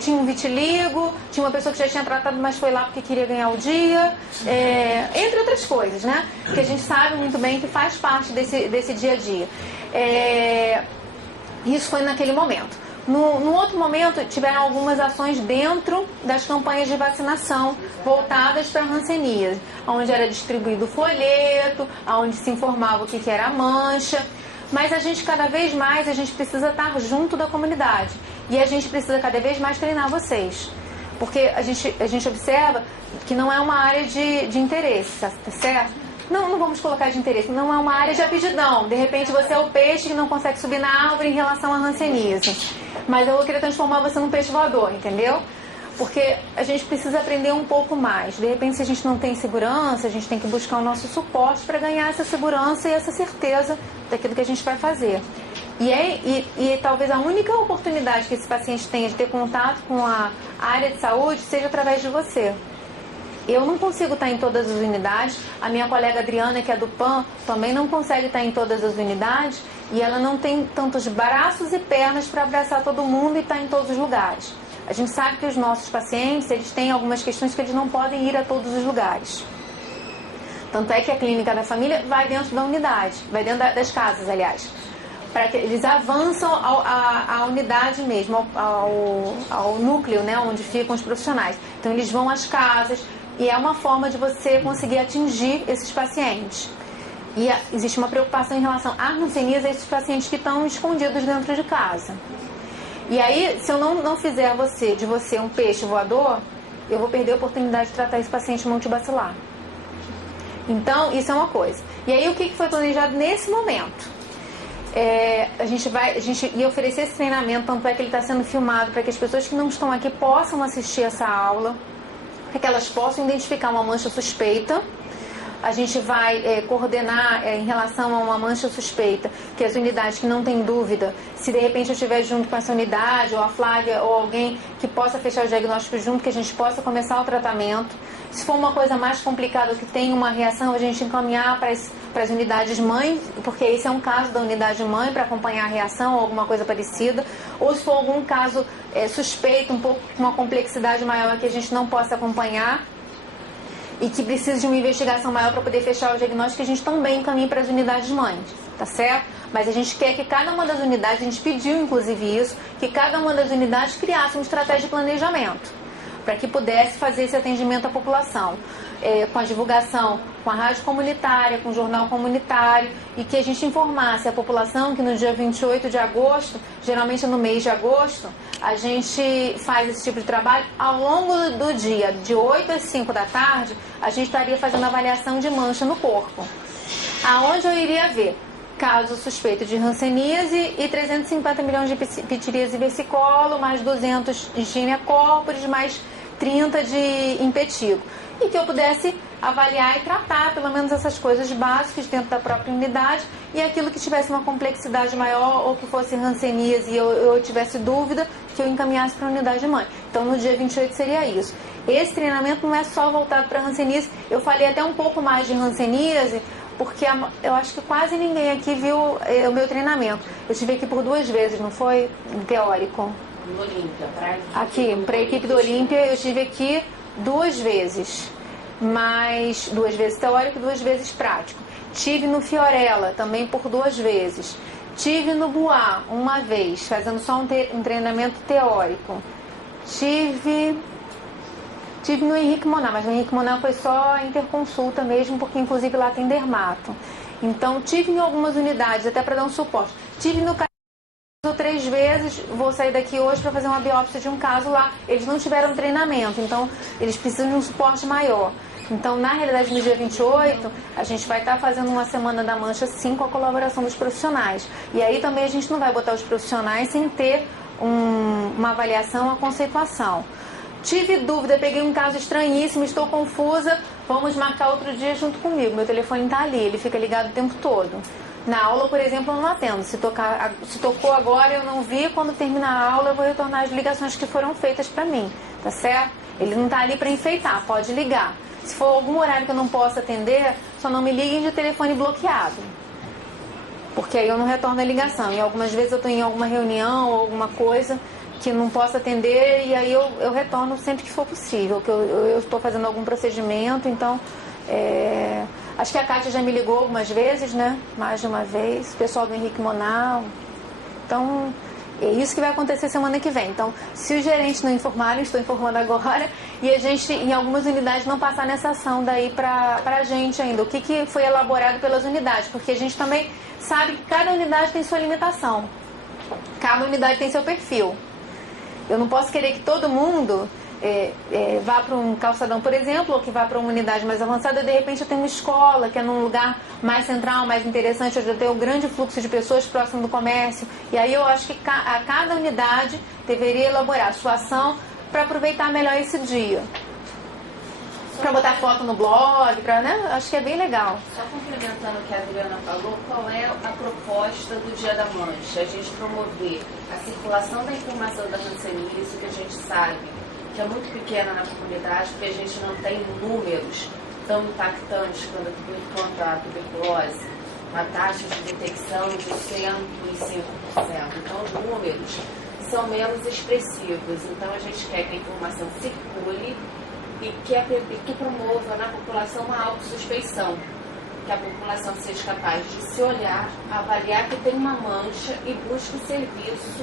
tinha um vitiligo, tinha uma pessoa que já tinha tratado, mas foi lá porque queria ganhar o dia, entre outras coisas, né? Que a gente sabe muito bem que faz parte desse dia a dia. Isso foi naquele momento. No outro momento, tiveram algumas ações dentro das campanhas de vacinação voltadas para a Hanseníase, onde era distribuído o folheto, onde se informava o que era a mancha. Mas a gente, cada vez mais, a gente precisa estar junto da comunidade. E a gente precisa cada vez mais treinar vocês. Porque a gente observa que não é uma área de interesse, tá certo? Não vamos colocar de interesse, não é uma área de aptidão. De repente você é o peixe que não consegue subir na árvore em relação à Hanseníase. mas eu vou querer transformar você num peixe voador, entendeu? Porque a gente precisa aprender um pouco mais. De repente, se a gente não tem segurança, a gente tem que buscar o nosso suporte para ganhar essa segurança e essa certeza daquilo que a gente vai fazer. E talvez a única oportunidade que esse paciente tenha de ter contato com a área de saúde seja através de você. Eu não consigo estar em todas as unidades, a minha colega Adriana, que é do PAN, também não consegue estar em todas as unidades e ela não tem tantos braços e pernas para abraçar todo mundo e estar em todos os lugares. A gente sabe que os nossos pacientes, eles têm algumas questões que eles não podem ir a todos os lugares. Tanto é que a clínica da família vai dentro da unidade, vai dentro das casas, aliás. Para que eles avançam à unidade mesmo, ao núcleo, né, onde ficam os profissionais. Então eles vão às casas e é uma forma de você conseguir atingir esses pacientes. E existe uma preocupação em relação à hanseníase, a esses pacientes que estão escondidos dentro de casa. E aí, se eu não fizer de você um peixe voador, eu vou perder a oportunidade de tratar esse paciente multibacilar. Então, isso é uma coisa. E aí, o que foi planejado nesse momento? A gente ia oferecer esse treinamento, tanto é que ele está sendo filmado para que as pessoas que não estão aqui possam assistir essa aula, para que elas possam identificar uma mancha suspeita. A gente vai coordenar em relação a uma mancha suspeita, que as unidades que não têm dúvida, se de repente eu estiver junto com essa unidade, ou a Flávia, ou alguém que possa fechar o diagnóstico junto, que a gente possa começar o tratamento. Se for uma coisa mais complicada, que tem uma reação, a gente encaminhar para as unidades mãe, porque esse é um caso da unidade mãe, para acompanhar a reação ou alguma coisa parecida. Ou se for algum caso suspeito, um pouco com uma complexidade maior que a gente não possa acompanhar, e que precisa de uma investigação maior para poder fechar o diagnóstico, a gente também encaminha para as unidades mães, tá certo? Mas a gente quer que cada uma das unidades, a gente pediu inclusive isso, que cada uma das unidades criasse uma estratégia de planejamento, para que pudesse fazer esse atendimento à população, com a divulgação, com a rádio comunitária, com o jornal comunitário, e que a gente informasse a população que no dia 28 de agosto, geralmente no mês de agosto, a gente faz esse tipo de trabalho. Ao longo do dia, de 8 às 5 da tarde, a gente estaria fazendo avaliação de mancha no corpo, aonde eu iria ver caso suspeito de hanseníase e 350 milhões de pitiríase versicolo, mais 200 de tinea corporis, mais 30 de impetigo. E que eu pudesse avaliar e tratar pelo menos essas coisas básicas dentro da própria unidade, e aquilo que tivesse uma complexidade maior ou que fosse hanseníase e eu tivesse dúvida, que eu encaminhasse para a unidade mãe. Então no dia 28 seria isso. Esse treinamento não é só voltado para hanseníase, eu falei até um pouco mais de hanseníase, porque eu acho que quase ninguém aqui viu o meu treinamento. Eu estive aqui por 2 vezes, não foi? Teórico. No Olímpia, aqui, para a equipe do Olímpia, eu estive aqui 2 vezes. Mas 2 vezes teórico e 2 vezes prático. Tive no Fiorella também por 2 vezes. Tive no Boá 1 vez, fazendo só um treinamento teórico. Tive no Henrique Monar, mas no Henrique Monar foi só interconsulta mesmo, porque inclusive lá tem dermato. Então tive em algumas unidades, até para dar um suporte. Tive no 3 vezes, vou sair daqui hoje para fazer uma biópsia de um caso lá. Eles não tiveram treinamento, então eles precisam de um suporte maior. Então, na realidade, no dia 28, a gente vai estar fazendo uma Semana da Mancha, sim, com a colaboração dos profissionais. E aí também a gente não vai botar os profissionais sem ter uma avaliação, uma conceituação. Tive dúvida, peguei um caso estranhíssimo, estou confusa, vamos marcar outro dia junto comigo. Meu telefone está ali, ele fica ligado o tempo todo. Na aula, por exemplo, eu não atendo. Se tocou agora, eu não vi. Quando terminar a aula, eu vou retornar as ligações que foram feitas para mim, tá certo? Ele não está ali para enfeitar, pode ligar. Se for algum horário que eu não possa atender, só não me liguem de telefone bloqueado, porque aí eu não retorno a ligação. E algumas vezes eu estou em alguma reunião ou alguma coisa que não posso atender, e aí eu retorno sempre que for possível, que eu estou fazendo algum procedimento. Então, acho que a Kátia já me ligou algumas vezes, né? Mais de uma vez, o pessoal do Henrique Monar. Então, é isso que vai acontecer semana que vem. Então, se os gerentes não informarem, estou informando agora, e a gente, em algumas unidades, não passar nessa ação daí para a gente ainda. O que foi elaborado pelas unidades, porque a gente também sabe que cada unidade tem sua limitação. Cada unidade tem seu perfil. Eu não posso querer que todo mundo vá para um calçadão, por exemplo, ou que vá para uma unidade mais avançada, de repente eu tenho uma escola que é num lugar mais central, mais interessante, onde eu tenho um grande fluxo de pessoas próximo do comércio. E aí eu acho que cada unidade deveria elaborar a sua ação para aproveitar melhor esse dia. Para botar foto no blog, né? Acho que é bem legal. Só complementando o que a Adriana falou, qual é a proposta do Dia da Mancha? A gente promover a circulação da informação da hanseníase, que a gente sabe que é muito pequena na comunidade, porque a gente não tem números tão impactantes quanto a tuberculose, uma taxa de detecção de 105%. Então, os números são menos expressivos. Então, a gente quer que a informação circule e que promova na população uma autossuspeição, que a população seja capaz de se olhar, avaliar que tem uma mancha e busque serviços